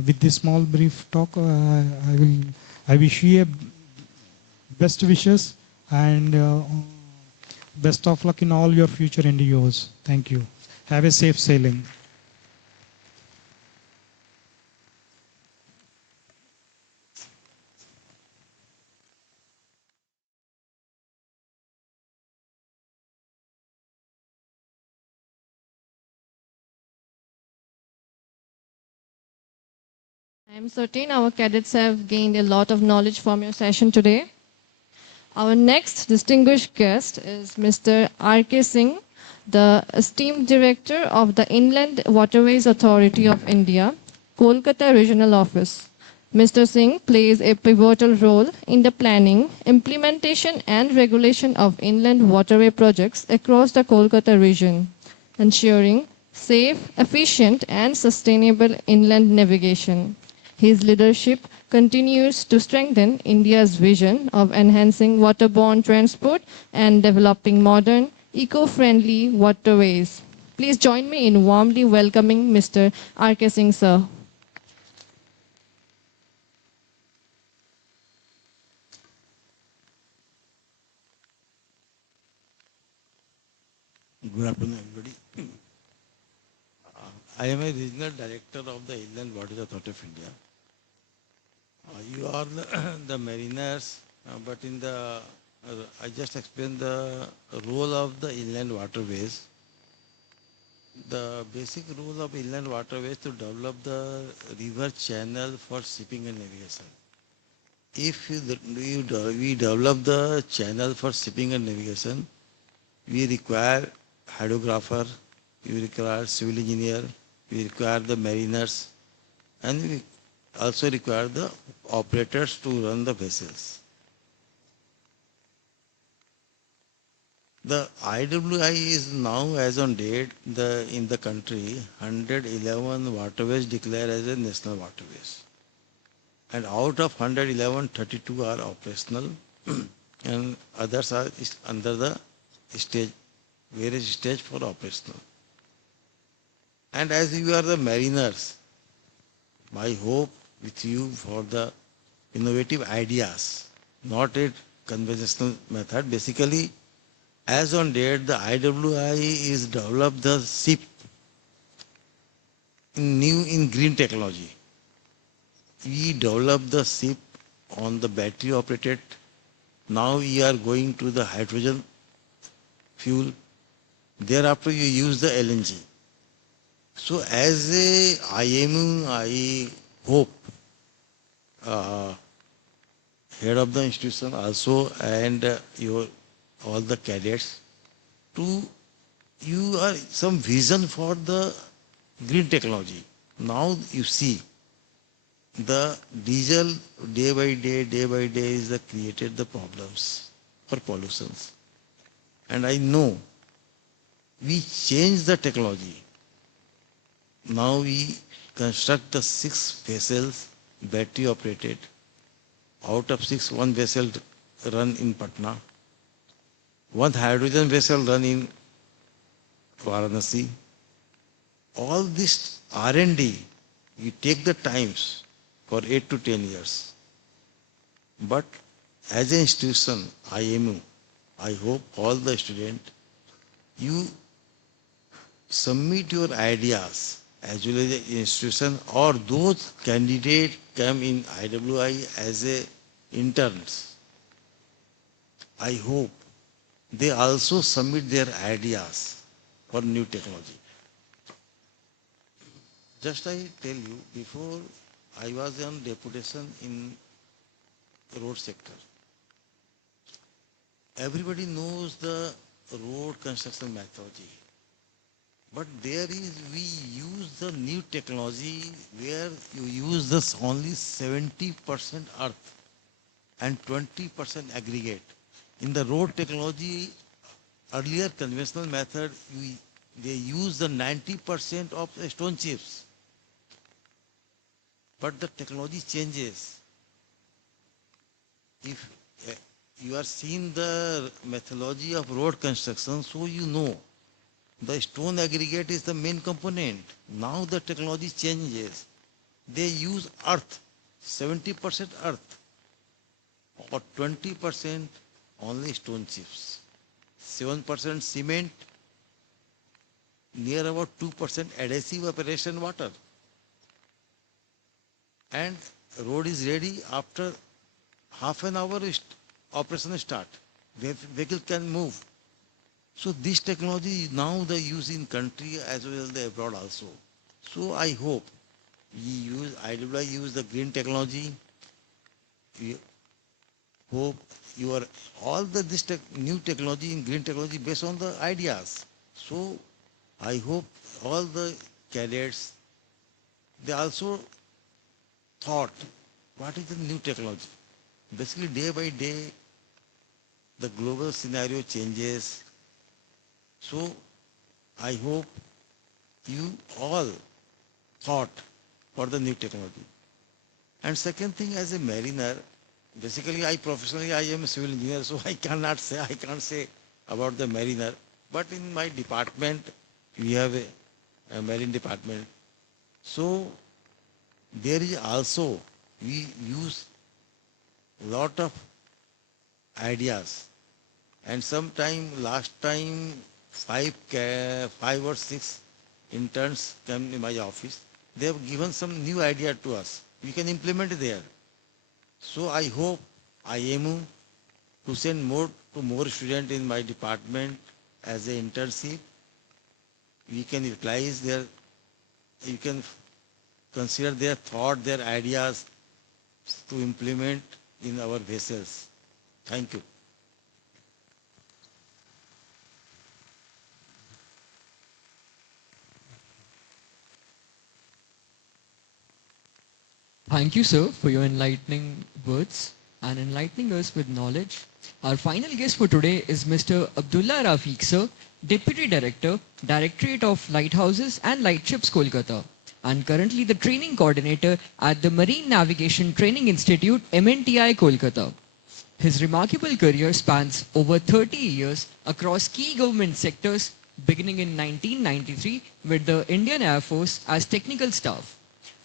With this small brief talk, I wish you a best wishes and best of luck in all your future endeavors. Thank you. Have a safe sailing. I am certain our cadets have gained a lot of knowledge from your session today. Our next distinguished guest is Mr. R.K. Singh, the esteemed director of the Inland Waterways Authority of India, Kolkata Regional Office. Mr. Singh plays a pivotal role in the planning, implementation, and regulation of inland waterway projects across the Kolkata region, ensuring safe, efficient, and sustainable inland navigation. His leadership continues to strengthen India's vision of enhancing waterborne transport and developing modern, eco-friendly waterways. Please join me in warmly welcoming Mr. R.K. Singh, sir. Good afternoon, everybody. I am a regional director of the Inland Waters Authority of India. You are the mariners, but in the I just explained the role of the inland waterways. The basic role of inland waterways to develop the river channel for shipping and navigation. If we develop the channel for shipping and navigation, we require hydrographer, we require civil engineer, we require the mariners, and we also require the operators to run the vessels. The IWI is now, as on date, in the country, 111 waterways declared as a national waterways. And out of 111, 32 are operational and others are under the stage, various stage for operational. And as you are the mariners, my hope with you for the innovative ideas, not a conventional method. Basically, as on date, the IWI is developed the ship in green technology. We developed the ship on the battery operated. Now we are going to the hydrogen fuel. Thereafter you use the LNG. So as a IMU, I hope head of the institution also and your all the cadets to you are some vision for the green technology. Now you see the diesel day by day is the created the problems for pollutions. And I know we change the technology. Now we construct the 6 vessels battery operated. Out of 6, 1 vessel run in Patna, 1 hydrogen vessel run in Varanasi. All this R&D, we take the times for 8 to 10 years. But as an institution, IMU, I hope all the students, you submit your ideas as well as the institution or those candidates come in IWI as a interns. I hope they also submit their ideas for new technology. Just I tell you, before I was on deputation in road sector. Everybody knows the road construction methodology. But there is, we use the new technology where you use this only 70% earth and 20% aggregate. In the road technology, earlier conventional method, they use the 90% of the stone chips. But the technology changes. If you are seeing the methodology of road construction, so you know the stone aggregate is the main component. Now the technology changes. They use earth, 70% earth or 20% only stone chips, 7% cement, near about 2% adhesive operation water. And road is ready after half an hour operation start. Vehicle can move. So this technology is now the use in country as well as the abroad also. So I hope IWI use the green technology. We hope all this new technology in green technology based on the ideas. So I hope all the cadets, they also thought, what is the new technology? Basically day by day, the global scenario changes. So I hope you all thought for the new technology. And second thing, as a mariner, basically professionally I am a civil engineer, so I can't say about the mariner. But in my department, we have a marine department. So there is also, we use lot of ideas. And sometime, last time, 5 or 6 interns came in my office. They have given some new idea to us. We can implement it there. So I hope IMU to send more students in my department as an internship. We can utilize you can consider their thought, their ideas to implement in our vessels. Thank you. Thank you, sir, for your enlightening words and enlightening us with knowledge. Our final guest for today is Mr. Abdullah Rafiq, sir, Deputy Director, Directorate of Lighthouses and Lightships, Kolkata. and currently the training coordinator at the Marine Navigation Training Institute, MNTI, Kolkata. His remarkable career spans over 30 years across key government sectors, beginning in 1993 with the Indian Air Force as technical staff,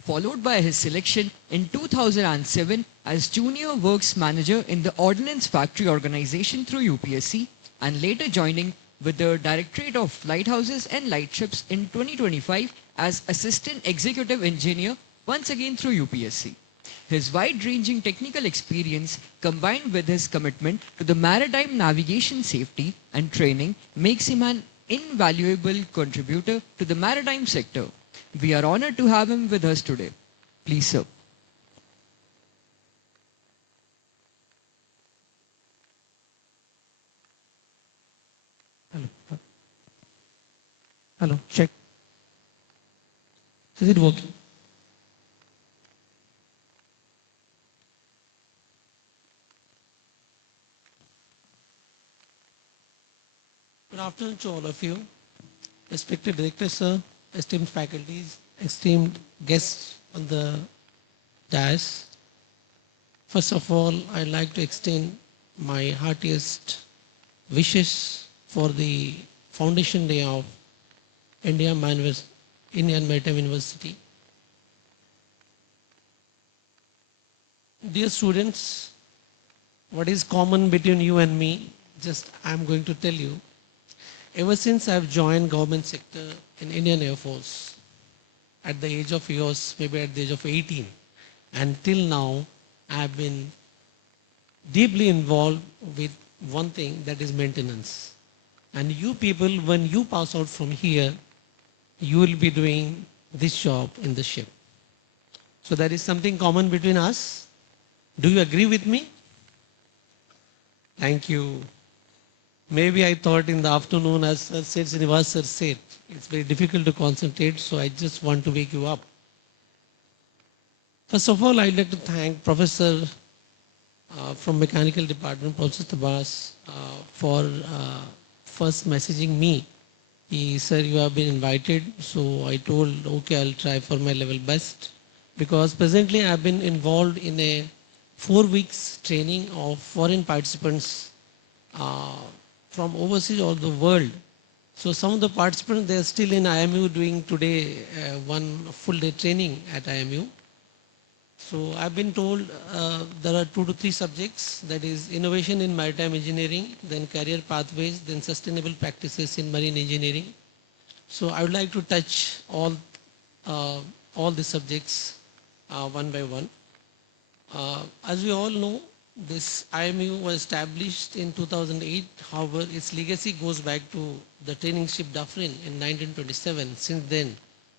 followed by his selection in 2007 as Junior Works Manager in the Ordnance Factory Organization through UPSC, and later joining with the Directorate of Lighthouses and Lightships in 2025 as Assistant Executive Engineer, once again through UPSC. His wide-ranging technical experience combined with his commitment to the maritime navigation safety and training makes him an invaluable contributor to the maritime sector. We are honored to have him with us today. Please, sir. Hello. Hello. Check. Is it working? Good afternoon to all of you. Respected Director, sir, esteemed faculties, esteemed guests on the dais. First of all, I'd like to extend my heartiest wishes for the Foundation Day of Indian Maritime University. Dear students, what is common between you and me, just I'm going to tell you. Ever since I've joined government sector in Indian Air Force at the age of yours, maybe at the age of 18, and till now, I've been deeply involved with one thing, that is maintenance. And you people, when you pass out from here, you will be doing this job in the ship. So there is something common between us. Do you agree with me? Thank you. Maybe I thought in the afternoon, as Sir said, Srinivas sir said, it's very difficult to concentrate, so I just want to wake you up. First of all, I'd like to thank Professor from Mechanical Department, Professor Tabas, for first messaging me. He said, you have been invited, so I told, okay, I'll try for my level best. Because presently I've been involved in a 4 weeks training of foreign participants from overseas all the world. So some of the participants, they are still in IMU doing today one full day training at IMU. So I've been told there are 2 to 3 subjects, that is innovation in maritime engineering, then career pathways, then sustainable practices in marine engineering. So I would like to touch all the subjects one by one. As we all know, this IMU was established in 2008. However, its legacy goes back to the training ship Dufferin in 1927. Since then,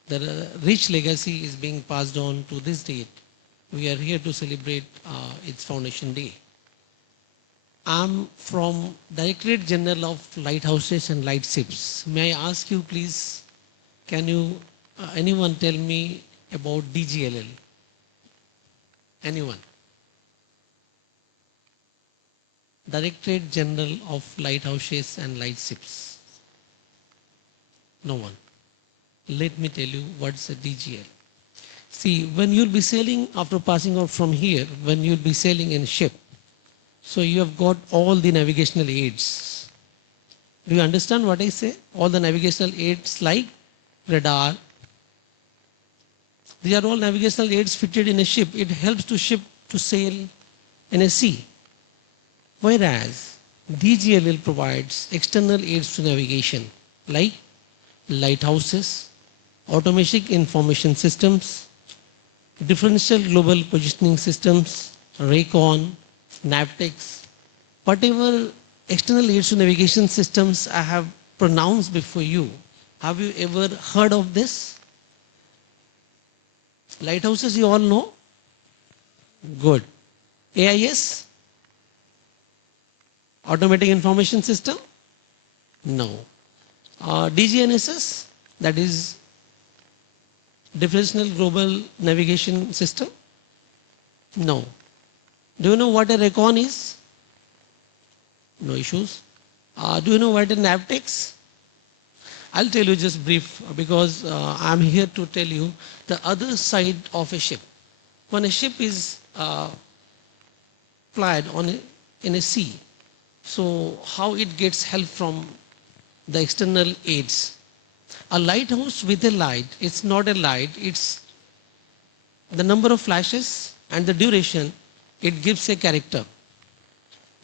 the rich legacy is being passed on to this date. We are here to celebrate its foundation day. I'm from Directorate General of Lighthouses and Lightships. May I ask you please, can you, anyone tell me about DGLL? Anyone? Directorate General of Lighthouses and Lightships. No one. Let me tell you what's a DGL. See, when you'll be sailing after passing out from here, when you'll be sailing in ship, so you have got all the navigational aids. Do you understand what I say? All the navigational aids like radar. These are all navigational aids fitted in a ship. It helps to ship to sail in a sea. Whereas DGLL provides external aids to navigation like lighthouses, automatic information systems, differential global positioning systems, Raycon, Navtex, whatever external aids to navigation systems I have pronounced before you. Have you ever heard of this? Lighthouses you all know? Good. AIS? Automatic Information System? No. DGNSS? That is Differential Global Navigation System? No. Do you know what a Raycon is? No issues. Do you know what a Navtex? I'll tell you just brief because I'm here to tell you the other side of a ship. When a ship is plied in a sea, so how it gets help from the external aids. A lighthouse with a light, it's not a light, it's the number of flashes and the duration, it gives a character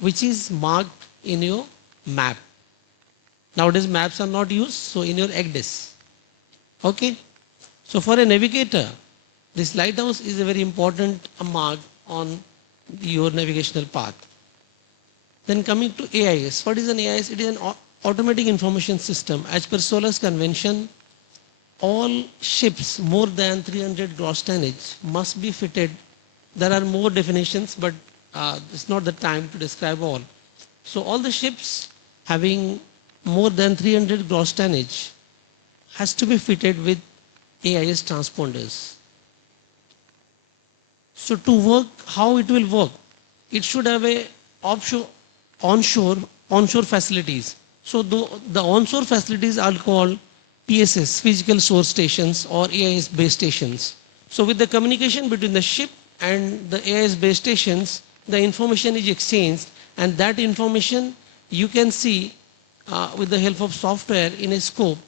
which is marked in your map. Nowadays maps are not used, so in your EGDIS. Okay? So for a navigator, this lighthouse is a very important mark on your navigational path. Then coming to AIS. What is an AIS? It is an automatic information system. As per SOLAS convention, all ships more than 300 gross tonnage must be fitted. There are more definitions, but it's not the time to describe all. So all the ships having more than 300 gross tonnage has to be fitted with AIS transponders. So to work, how it will work? It should have a onshore facilities. So the onshore facilities are called PSS, physical source stations, or AIS base stations. So with the communication between the ship and the AIS base stations, the information is exchanged, and that information you can see with the help of software in a scope.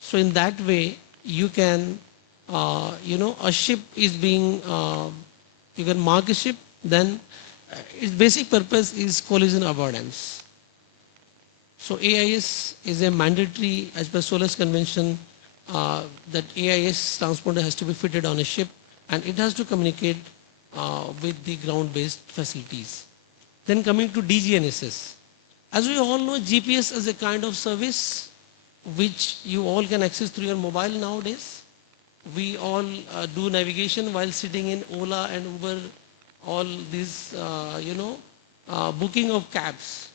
So in that way, you can, a ship is being, you can mark a ship, then its basic purpose is collision avoidance. So AIS is a mandatory, as per SOLAS convention, that AIS transponder has to be fitted on a ship, and it has to communicate with the ground-based facilities. Then coming to DGNSS. As we all know, GPS is a kind of service which you all can access through your mobile nowadays. We all do navigation while sitting in Ola and Uber, all these, booking of cabs.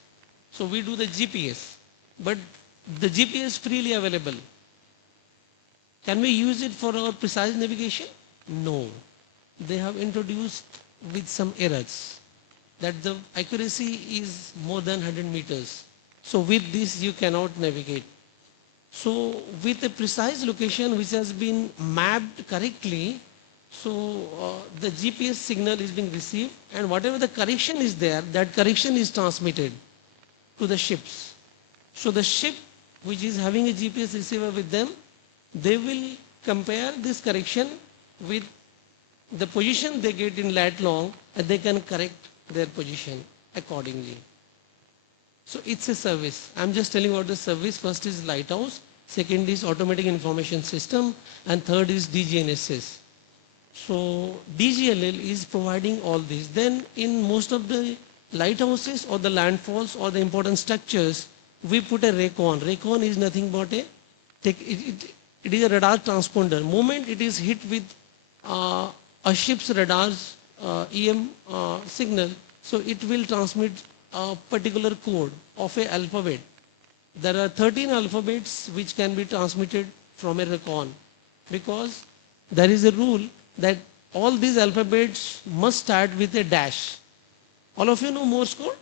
So we do the GPS, but the GPS freely available. Can we use it for our precise navigation? No. They have introduced with some errors that the accuracy is more than 100 meters. So with this you cannot navigate. So with a precise location which has been mapped correctly, so the GPS signal is being received, and whatever the correction is there, that correction is transmitted to the ships. So the ship which is having a GPS receiver with them, they will compare this correction with the position they get in lat long, and they can correct their position accordingly. So it's a service. I'm just telling about the service. First is lighthouse, second is automatic information system, and third is DGNSS. So DGLL is providing all these. Then in most of the lighthouses or the landfalls or the important structures, we put a Raycon. Raycon is nothing but it is a radar transponder. Moment it is hit with a ship's radar's EM signal, so it will transmit a particular code of an alphabet. There are 13 alphabets which can be transmitted from a Raycon, because there is a rule that all these alphabets must start with a dash. All of you know Morse code?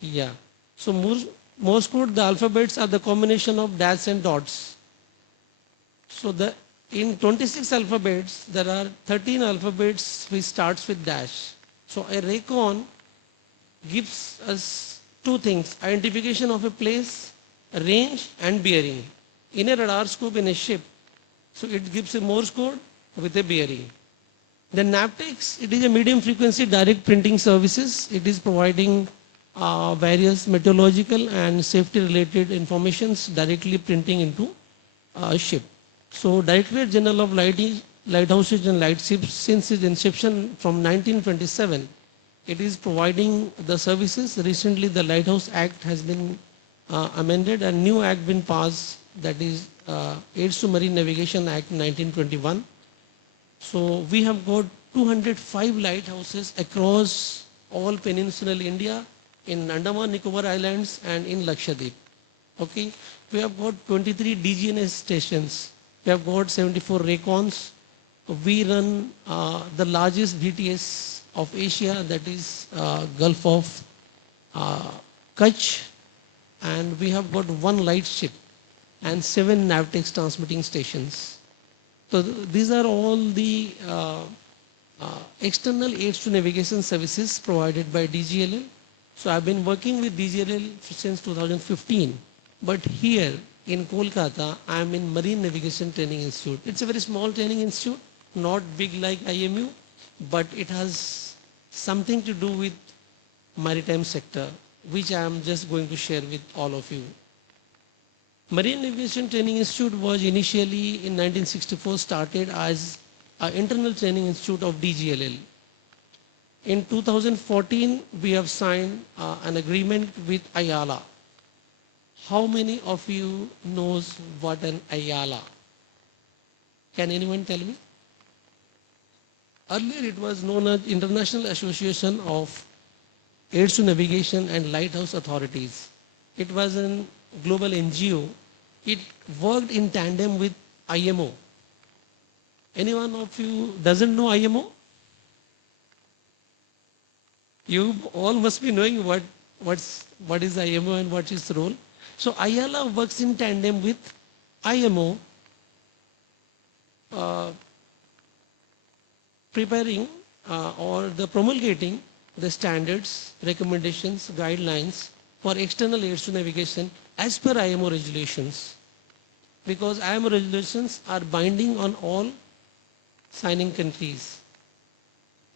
Yeah. So Morse code, the alphabets are the combination of dash and dots. So in 26 alphabets, there are 13 alphabets which starts with dash. So a Raycon gives us two things: identification of a place, range, and bearing. In a radar scope in a ship, so it gives a Morse code with a bearing. Then Naptex, it is a medium frequency direct printing services. It is providing various meteorological and safety related informations directly printing into a ship. So Directorate General of Lighthouses and Lightships, since its inception from 1927, it is providing the services. Recently the Lighthouse Act has been amended, and new act been passed, that is Aids to Marine Navigation Act 1921. So we have got 205 lighthouses across all peninsular India, in Andaman Nicobar Islands and in Lakshadweep. Okay, we have got 23 DGNS stations. We have got 74 Raycons. We run the largest DTS of Asia, that is Gulf of Kutch, and we have got one light ship and 7 Navtex transmitting stations. So these are all the external aids to navigation services provided by DGLL. So I've been working with DGLL since 2015. But here in Kolkata, I'm in Marine Navigation Training Institute. It's a very small training institute, not big like IMU, but it has something to do with maritime sector, which I am just going to share with all of you. Marine Navigation Training Institute was initially in 1964 started as an internal training institute of DGLL. In 2014, we have signed an agreement with Ayala. How many of you knows what an Ayala? Can anyone tell me? Earlier it was known as International Association of Aids to Navigation and Lighthouse Authorities. It was a global NGO. It worked in tandem with IMO. Anyone of you doesn't know IMO? You all must be knowing what is IMO and what is its role. So Ayala works in tandem with IMO, preparing or the promulgating the standards, recommendations, guidelines for external aids to navigation as per IMO regulations. Because IMO regulations are binding on all signing countries.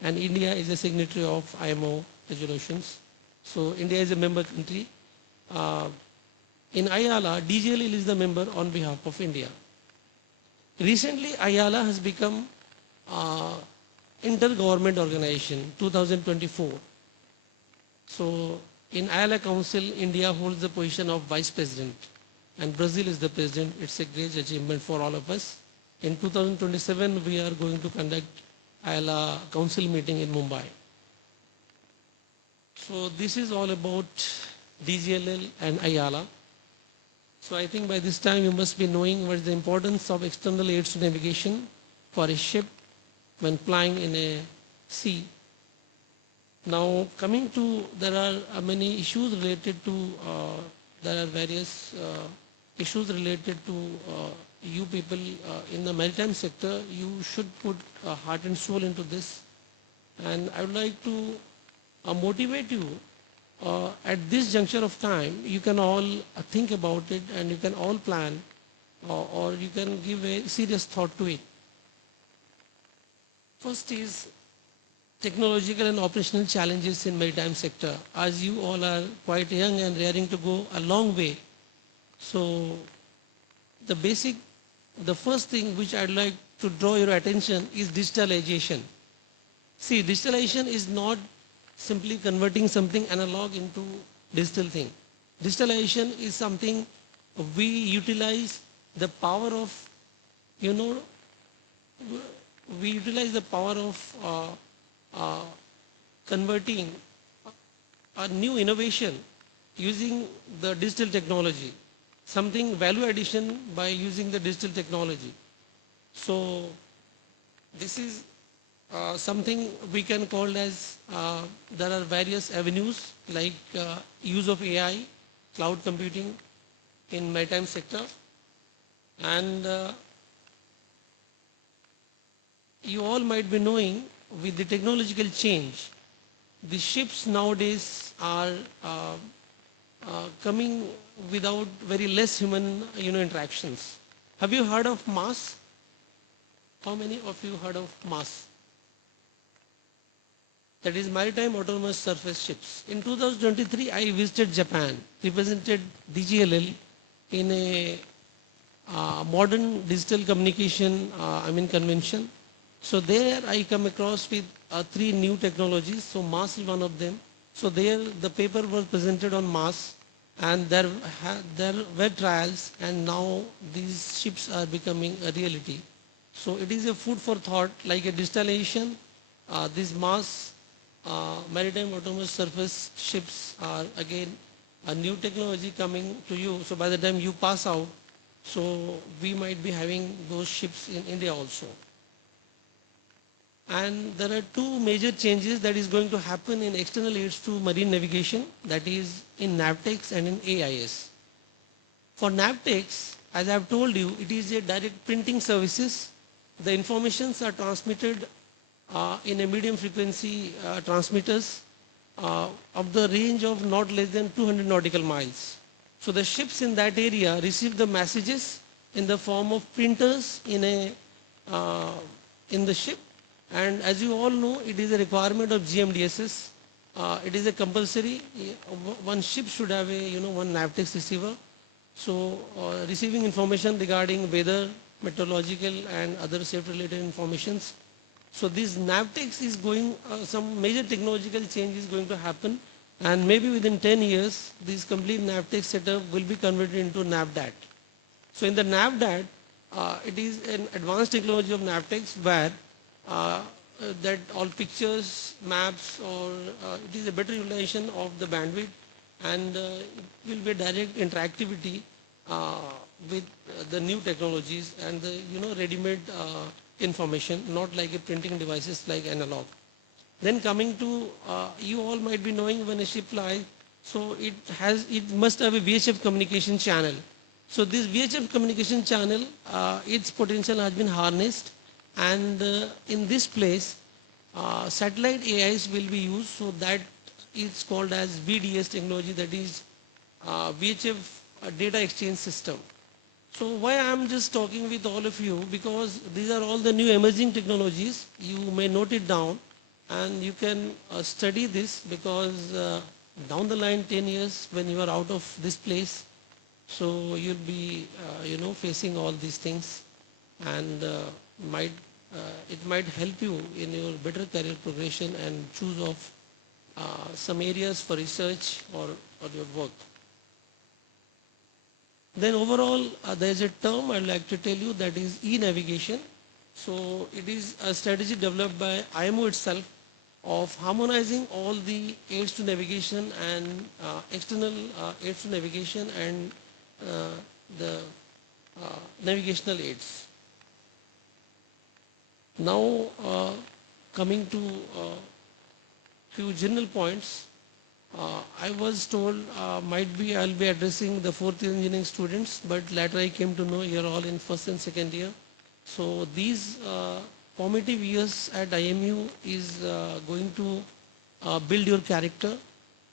And India is a signatory of IMO resolutions. So India is a member country. In Ayala, DGLL is the member on behalf of India. Recently, Ayala has become intergovernment organization, 2024. So in Ayala Council, India holds the position of vice president and Brazil is the president. It's a great achievement for all of us. In 2027, we are going to conduct Ayala Council meeting in Mumbai. So this is all about DGLL and Ayala. So I think by this time you must be knowing what is the importance of external aids to navigation for a ship when plying in a sea. Now coming to, there are many issues related to, there are various issues related to you people in the maritime sector. You should put heart and soul into this. And I would like to motivate you at this juncture of time. You can all think about it and you can all plan or you can give a serious thought to it. First is technological and operational challenges in maritime sector. As you all are quite young and raring to go a long way, so the first thing which I'd like to draw your attention is digitalization. See, digitalization is not simply converting something analog into digital thing. Digitalization is something we utilize the power of, we utilize the power of converting a new innovation using the digital technology, something value addition by using the digital technology. So this is something we can call as, there are various avenues like use of AI, cloud computing in maritime sector. And you all might be knowing with the technological change, the ships nowadays are coming without very less human interactions. Have you heard of MAS? How many of you heard of MAS? That is Maritime Autonomous Surface Ships. In 2023, I visited Japan, represented DGLL in a modern digital communication convention. So there I come across with 3 new technologies. So MAS is one of them. So there the paper was presented on MAS and there were trials and now these ships are becoming a reality. So it is a food for thought, like a digitalization. These MAS maritime autonomous surface ships are again a new technology coming to you. So by the time you pass out, so we might be having those ships in India also. And there are two major changes that is going to happen in external aids to marine navigation, that is in NAVTEX and in AIS. For NAVTEX, as I have told you, it is a direct printing services. The informations are transmitted in a medium frequency transmitters of the range of not less than 200 nautical miles. So the ships in that area receive the messages in the form of printers uh, in the ship. And as you all know, it is a requirement of GMDSS. It is a compulsory. One ship should have a one NAVTEX receiver. So receiving information regarding weather, meteorological and other safety related informations. So this NAVTEX is going, some major technological change is going to happen, and maybe within 10 years, this complete NAVTEX setup will be converted into NAVDAT. So in the NAVDAT, it is an advanced technology of NAVTEX where that all pictures, maps, or it is a better utilization of the bandwidth, and it will be a direct interactivity with the new technologies and the ready-made information, not like a printing devices like analog. Then coming to you all might be knowing when a ship flies, so it must have a VHF communication channel. So this VHF communication channel, its potential has been harnessed, and in this place, satellite AIs will be used. So that is called as VDS technology, that is VHF data exchange system. So why I am just talking with all of you, because these are all the new emerging technologies. You may note it down and you can study this, because down the line 10 years when you are out of this place, so you'll be facing all these things, and it might help you in your better career progression and choose of some areas for research or your work. Then overall, there is a term I'd like to tell you, that is e-navigation. So it is a strategy developed by IMU itself of harmonizing all the aids to navigation and external aids to navigation and the navigational aids. Now coming to few general points. I was told might be I'll be addressing the fourth year engineering students, but later I came to know you're all in first and second year. So these formative years at IMU is going to build your character.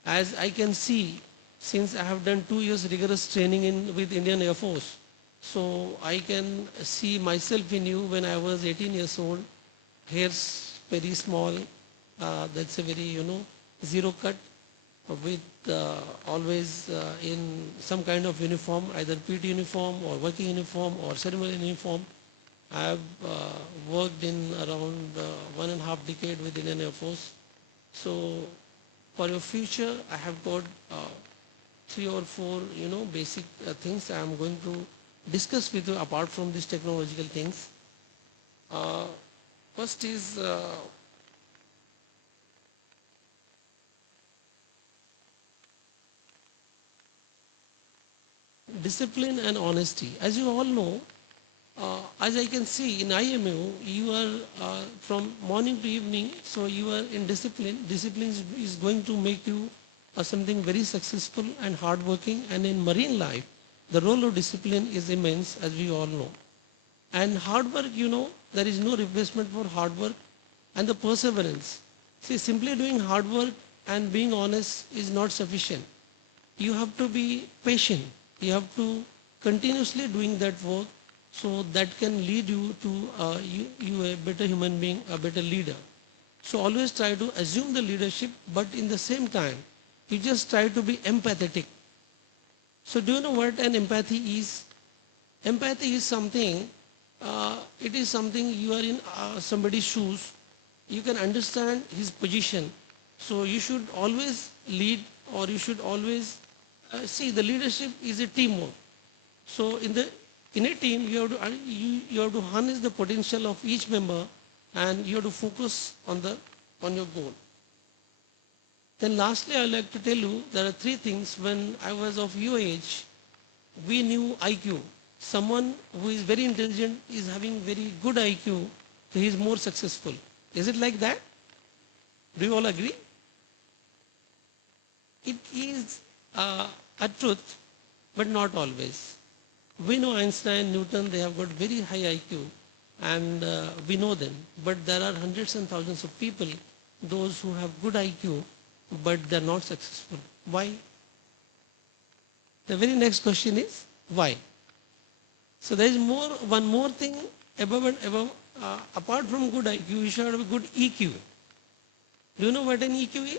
As I can see, since I have done 2 years rigorous training with Indian Air Force, so I can see myself in you when I was 18 years old, hairs very small, that's a very zero cut, with always in some kind of uniform, either PT uniform or working uniform or ceremonial uniform. I have worked in around 1.5 decade with Indian Air Force. So for your future, I have got 3 or 4 basic things I am going to discuss with you apart from these technological things. First is discipline and honesty. As you all know, as I can see in IMU, you are from morning to evening, so you are in discipline. Discipline is going to make you something very successful and hardworking. And in marine life, the role of discipline is immense, as we all know. And hard work, there is no replacement for hard work and the perseverance. See, simply doing hard work and being honest is not sufficient. You have to be patient. You have to continuously doing that work, so that can lead you to you a better human being, a better leader. So always try to assume the leadership, but in the same time, you just try to be empathetic. So do you know what an empathy is? Empathy is something, it is something you are in somebody's shoes. You can understand his position. So you should always lead, or you should always see, the leadership is a teamwork. So in a team, you have to harness the potential of each member, and you have to focus on your goal. Then lastly, I would like to tell you there are 3 things. When I was of your age, we knew IQ. Someone who is very intelligent is having very good IQ, so he is more successful. Is it like that? Do you all agree? It is a truth, but not always. We know Einstein, Newton, they have got very high IQ, and we know them. But there are hundreds and thousands of people, those who have good IQ, but they're not successful. Why? The very next question is, why? So there is one more thing above and above. Apart from good IQ, you should have a good EQ. Do you know what an EQ is?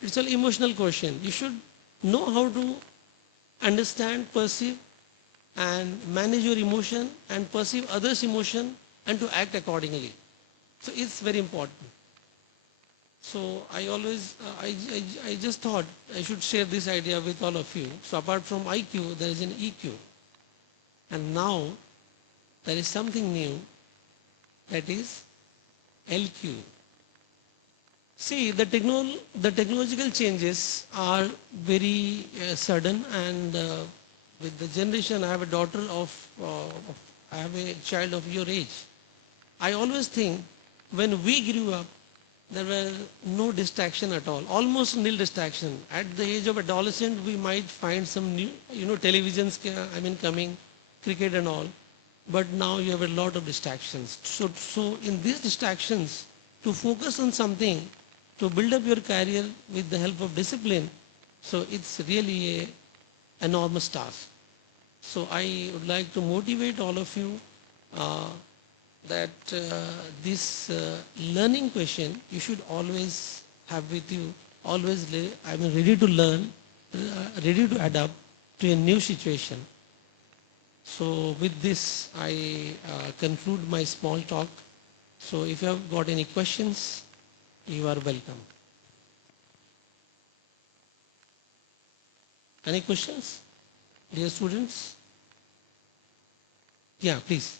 It's an emotional quotient. You should know how to understand, perceive, and manage your emotion and perceive others' emotion and to act accordingly. So it's very important. So I always, I just thought I should share this idea with all of you. So apart from IQ, there is an EQ. And now there is something new, that is LQ. See, the technological changes are very sudden, and with the generation, I have a daughter I have a child of your age. I always think when we grew up, there were no distraction at all, almost nil distraction. At the age of adolescent, we might find some new, televisions, coming, cricket and all. But now you have a lot of distractions. So in these distractions, to focus on something, to build up your career with the help of discipline, so it's really an enormous task. So I would like to motivate all of you that this learning question you should always have with you, always ready to learn, ready to adapt to a new situation. So with this, I conclude my small talk. So if you have got any questions, you are welcome. Any questions, dear students? Yeah, please.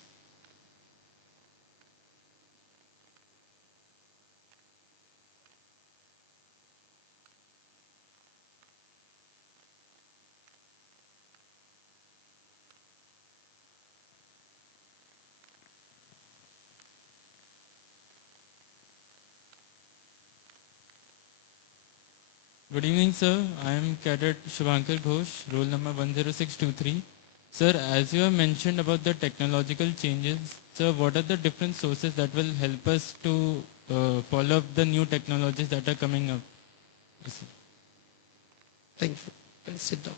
Good evening, sir. I am Cadet Shubhankar Ghosh, roll number 10623. Sir, as you have mentioned about the technological changes, sir, what are the different sources that will help us to follow up the new technologies that are coming up? Yes, sir. Thank you. Let's sit down.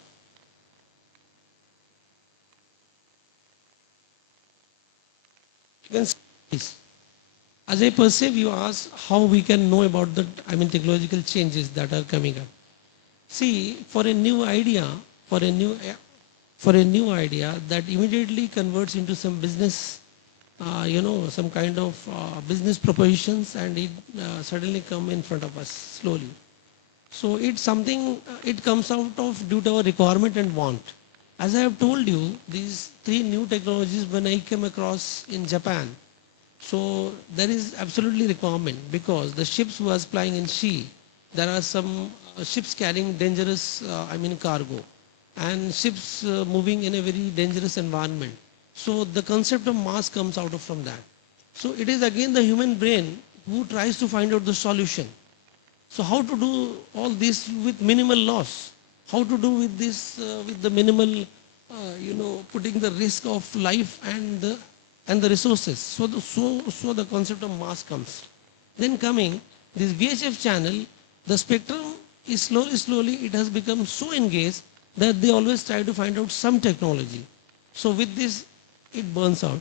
You can please. As I perceive, you ask how we can know about the technological changes that are coming up. See, for a new idea, for a new idea that immediately converts into some business, some kind of business propositions, and it suddenly come in front of us slowly. So it's something, it comes out of due to our requirement and want. As I have told you, these three new technologies when I came across in Japan, so there is absolutely requirement because the ships was plying in sea. There are some ships carrying dangerous, cargo, and ships moving in a very dangerous environment. So the concept of mass comes out of from that. So it is again the human brain who tries to find out the solution. So how to do all this with minimal loss? How to do with this with the minimal, putting the risk of life and the resources. So the concept of mass comes. Then coming this VHF channel, the spectrum is slowly it has become so engaged that they always try to find out some technology. So with this it burns out.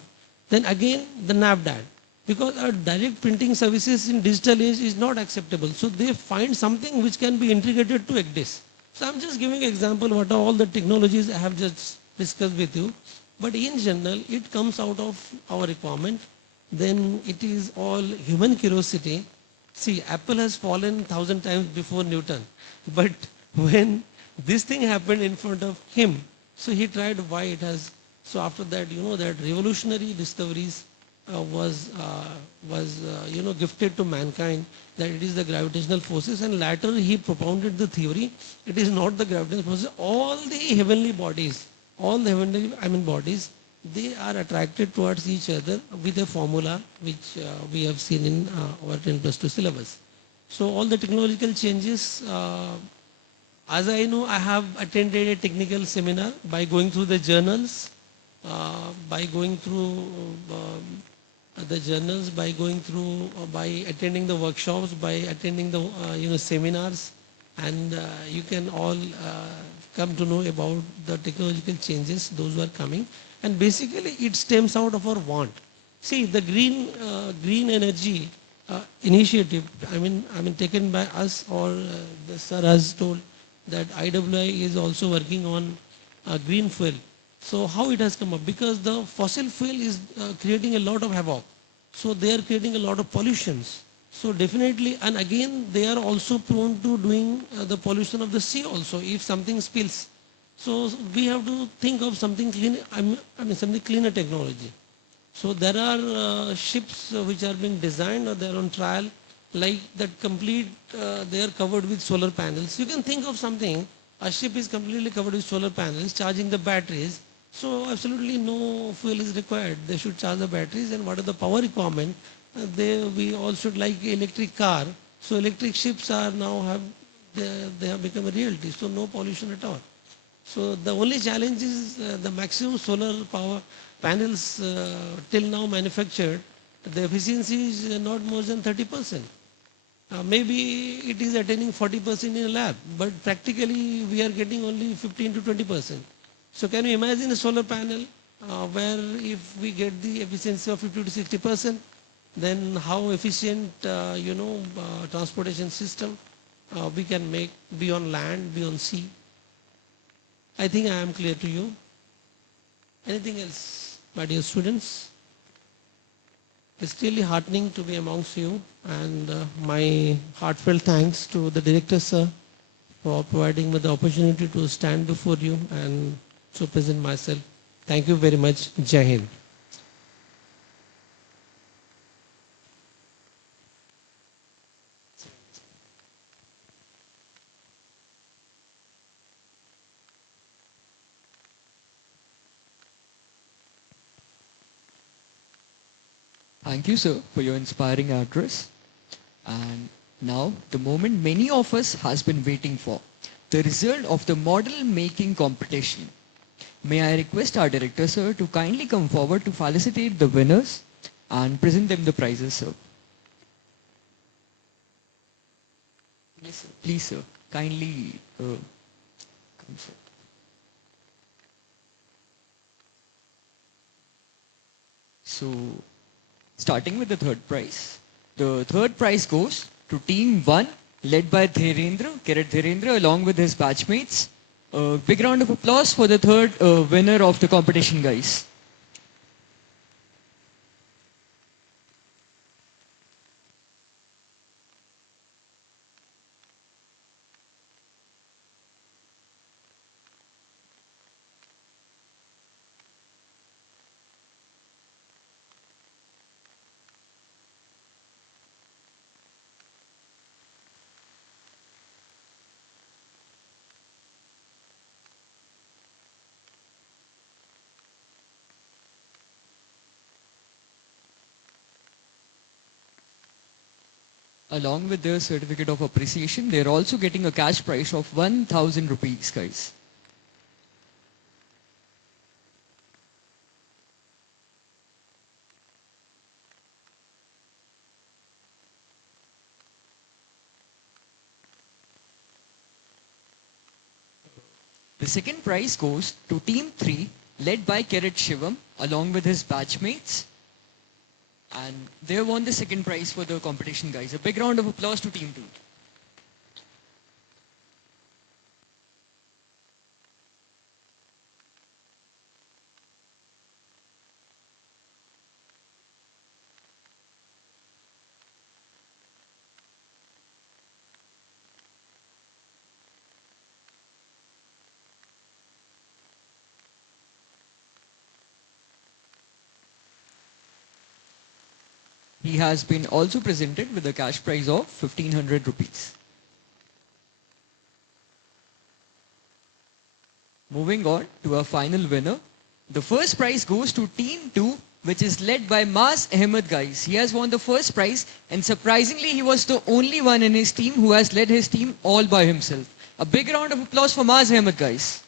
Then again the NAVDAD, because our direct printing services in digital age is not acceptable. So they find something which can be integrated to ECDIS. So I'm just giving an example what are all the technologies I have just discussed with you. But in general, it comes out of our requirement. Then it is all human curiosity. See, Apple has fallen 1,000 times before Newton. But when this thing happened in front of him, so he tried why it has. So after that, that revolutionary discoveries was gifted to mankind, that it is the gravitational forces, and later he propounded the theory, it is not the gravitational forces, all the heavenly bodies, bodies, they are attracted towards each other with a formula which we have seen in our 10 plus 2 syllabus. So all the technological changes, as I know, I have attended a technical seminar by going through the journals, by going through the journals, by going through, by attending the workshops, by attending the seminars, and you can all come to know about the technological changes, those who are coming, and basically it stems out of our want. See, the green energy initiative, I mean taken by us, or the sir has told that IWI is also working on green fuel. So how it has come up? Because the fossil fuel is creating a lot of havoc. So they are creating a lot of pollutions. So definitely, and again, they are also prone to doing the pollution of the sea also if something spills. So we have to think of something clean, something cleaner technology. So there are ships which are being designed or they are on trial, like that complete, they are covered with solar panels. You can think of something, a ship is completely covered with solar panels, charging the batteries. So absolutely no fuel is required. They should charge the batteries, and what are the power requirement? We all should like electric car. So electric ships are now they have become a reality. So no pollution at all. So the only challenge is the maximum solar power panels till now manufactured, the efficiency is not more than 30%. Maybe it is attaining 40% in a lab, but practically we are getting only 15 to 20%. So can you imagine a solar panel where if we get the efficiency of 50 to 60%, then how efficient transportation system we can make, be on land, be on sea. I think I am clear to you. Anything else, my dear students? It's really heartening to be amongst you, and my heartfelt thanks to the director, sir, for providing me the opportunity to stand before you and to present myself. Thank you very much. Jai Hind. Thank you, sir, for your inspiring address. And now, the moment many of us has been waiting for, the result of the model making competition. May I request our director, sir, to kindly come forward to felicitate the winners and present them the prizes, sir. Yes, sir. Please, sir, kindly come, sir. So, starting with the third prize. The third prize goes to Team 1, led by Cadet Dhirendra, along with his batchmates. A big round of applause for the third winner of the competition, guys. Along with their certificate of appreciation, they're also getting a cash prize of 1,000 rupees, guys. The second prize goes to Team 3, led by Cadet Shivam, along with his batchmates. And they won the second prize for the competition, guys. A big round of applause to Team 2. He has been also presented with a cash prize of 1,500 rupees. Moving on to our final winner, The first prize goes to Team 2, which is led by Maz Ahmed, guys. He has won the first prize, and surprisingly, he was the only one in his team who has led his team all by himself. A big round of applause for Maz Ahmed, guys.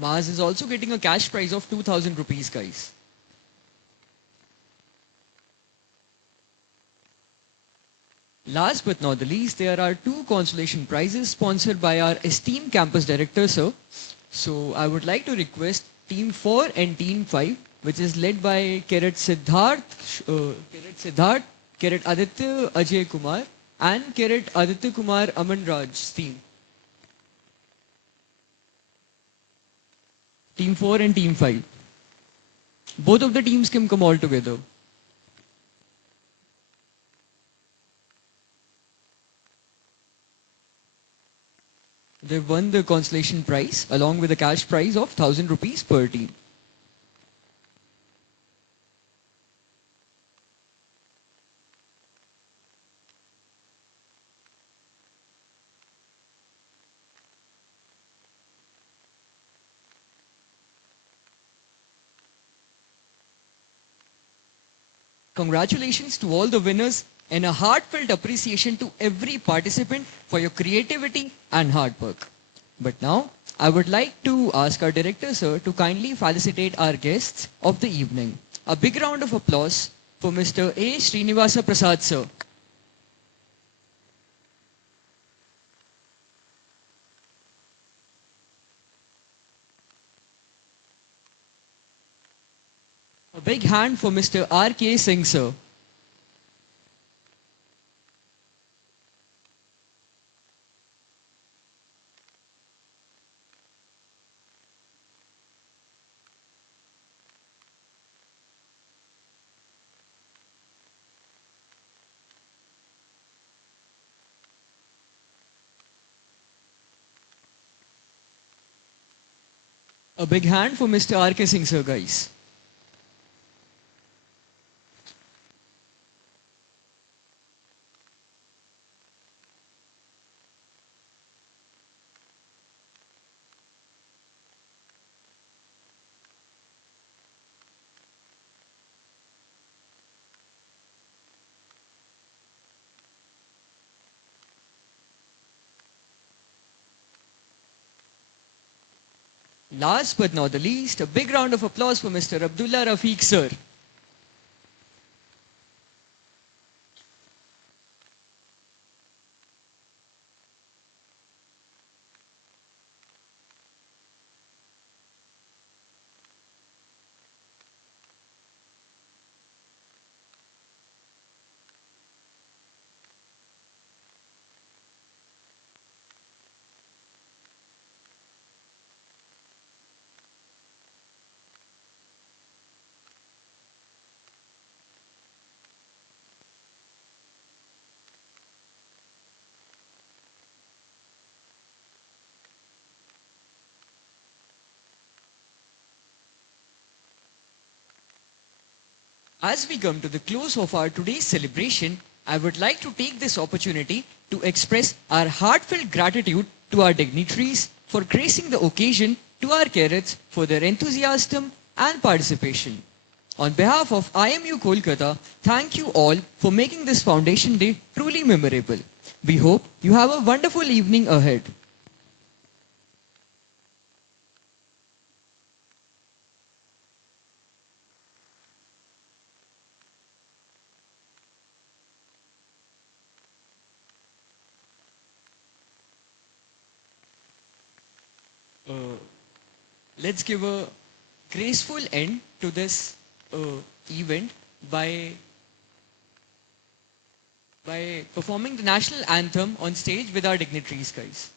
Maz is also getting a cash prize of 2000 rupees, guys. Last but not the least, there are two consolation prizes sponsored by our esteemed campus director, sir. So I would like to request Team 4 and Team 5, which is led by Cadet Siddharth, Cadet Aditya Ajay Kumar, and Cadet Aditya Kumar Aman Raj's team. Team 4 and Team 5. Both of the teams can come all together. They won the consolation prize along with a cash prize of 1000 rupees per team. Congratulations to all the winners and a heartfelt appreciation to every participant for your creativity and hard work. But now, I would like to ask our director, sir, to kindly felicitate our guests of the evening. A big round of applause for Mr. A. Srinivasa Prasad, sir. A big hand for Mr. R. K. Singh, sir. A big hand for Mr. R. K. Singh, sir, guys. Last but not the least, a big round of applause for Mr. Abdullah Rafiq, sir. As we come to the close of our today's celebration, I would like to take this opportunity to express our heartfelt gratitude to our dignitaries for gracing the occasion, to our cadets for their enthusiasm and participation. On behalf of IMU Kolkata, thank you all for making this Foundation Day truly memorable. We hope you have a wonderful evening ahead. Uh, let's give a graceful end to this event by performing the national anthem on stage with our dignitaries, guys.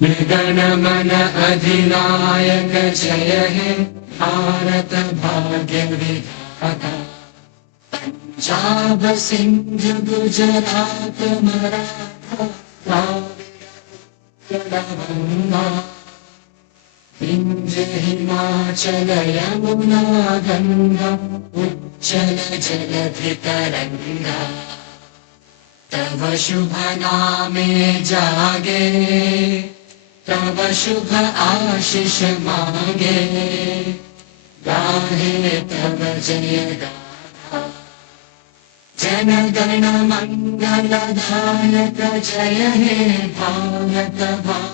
गण मन अधिनायक जय हे भारत भाग्य विधाता पंजाब सिंध गुजरात मराठा द्राविड़ गंगा विंध्य हिमाचल यमुना गंगा उज्जल जलधि तरंगा तव शुभ नामे जागे तव शुभ आशीष मांगे गाहे तव जय गाथा जन गण मंगल दायक जय हे भारत भाग्य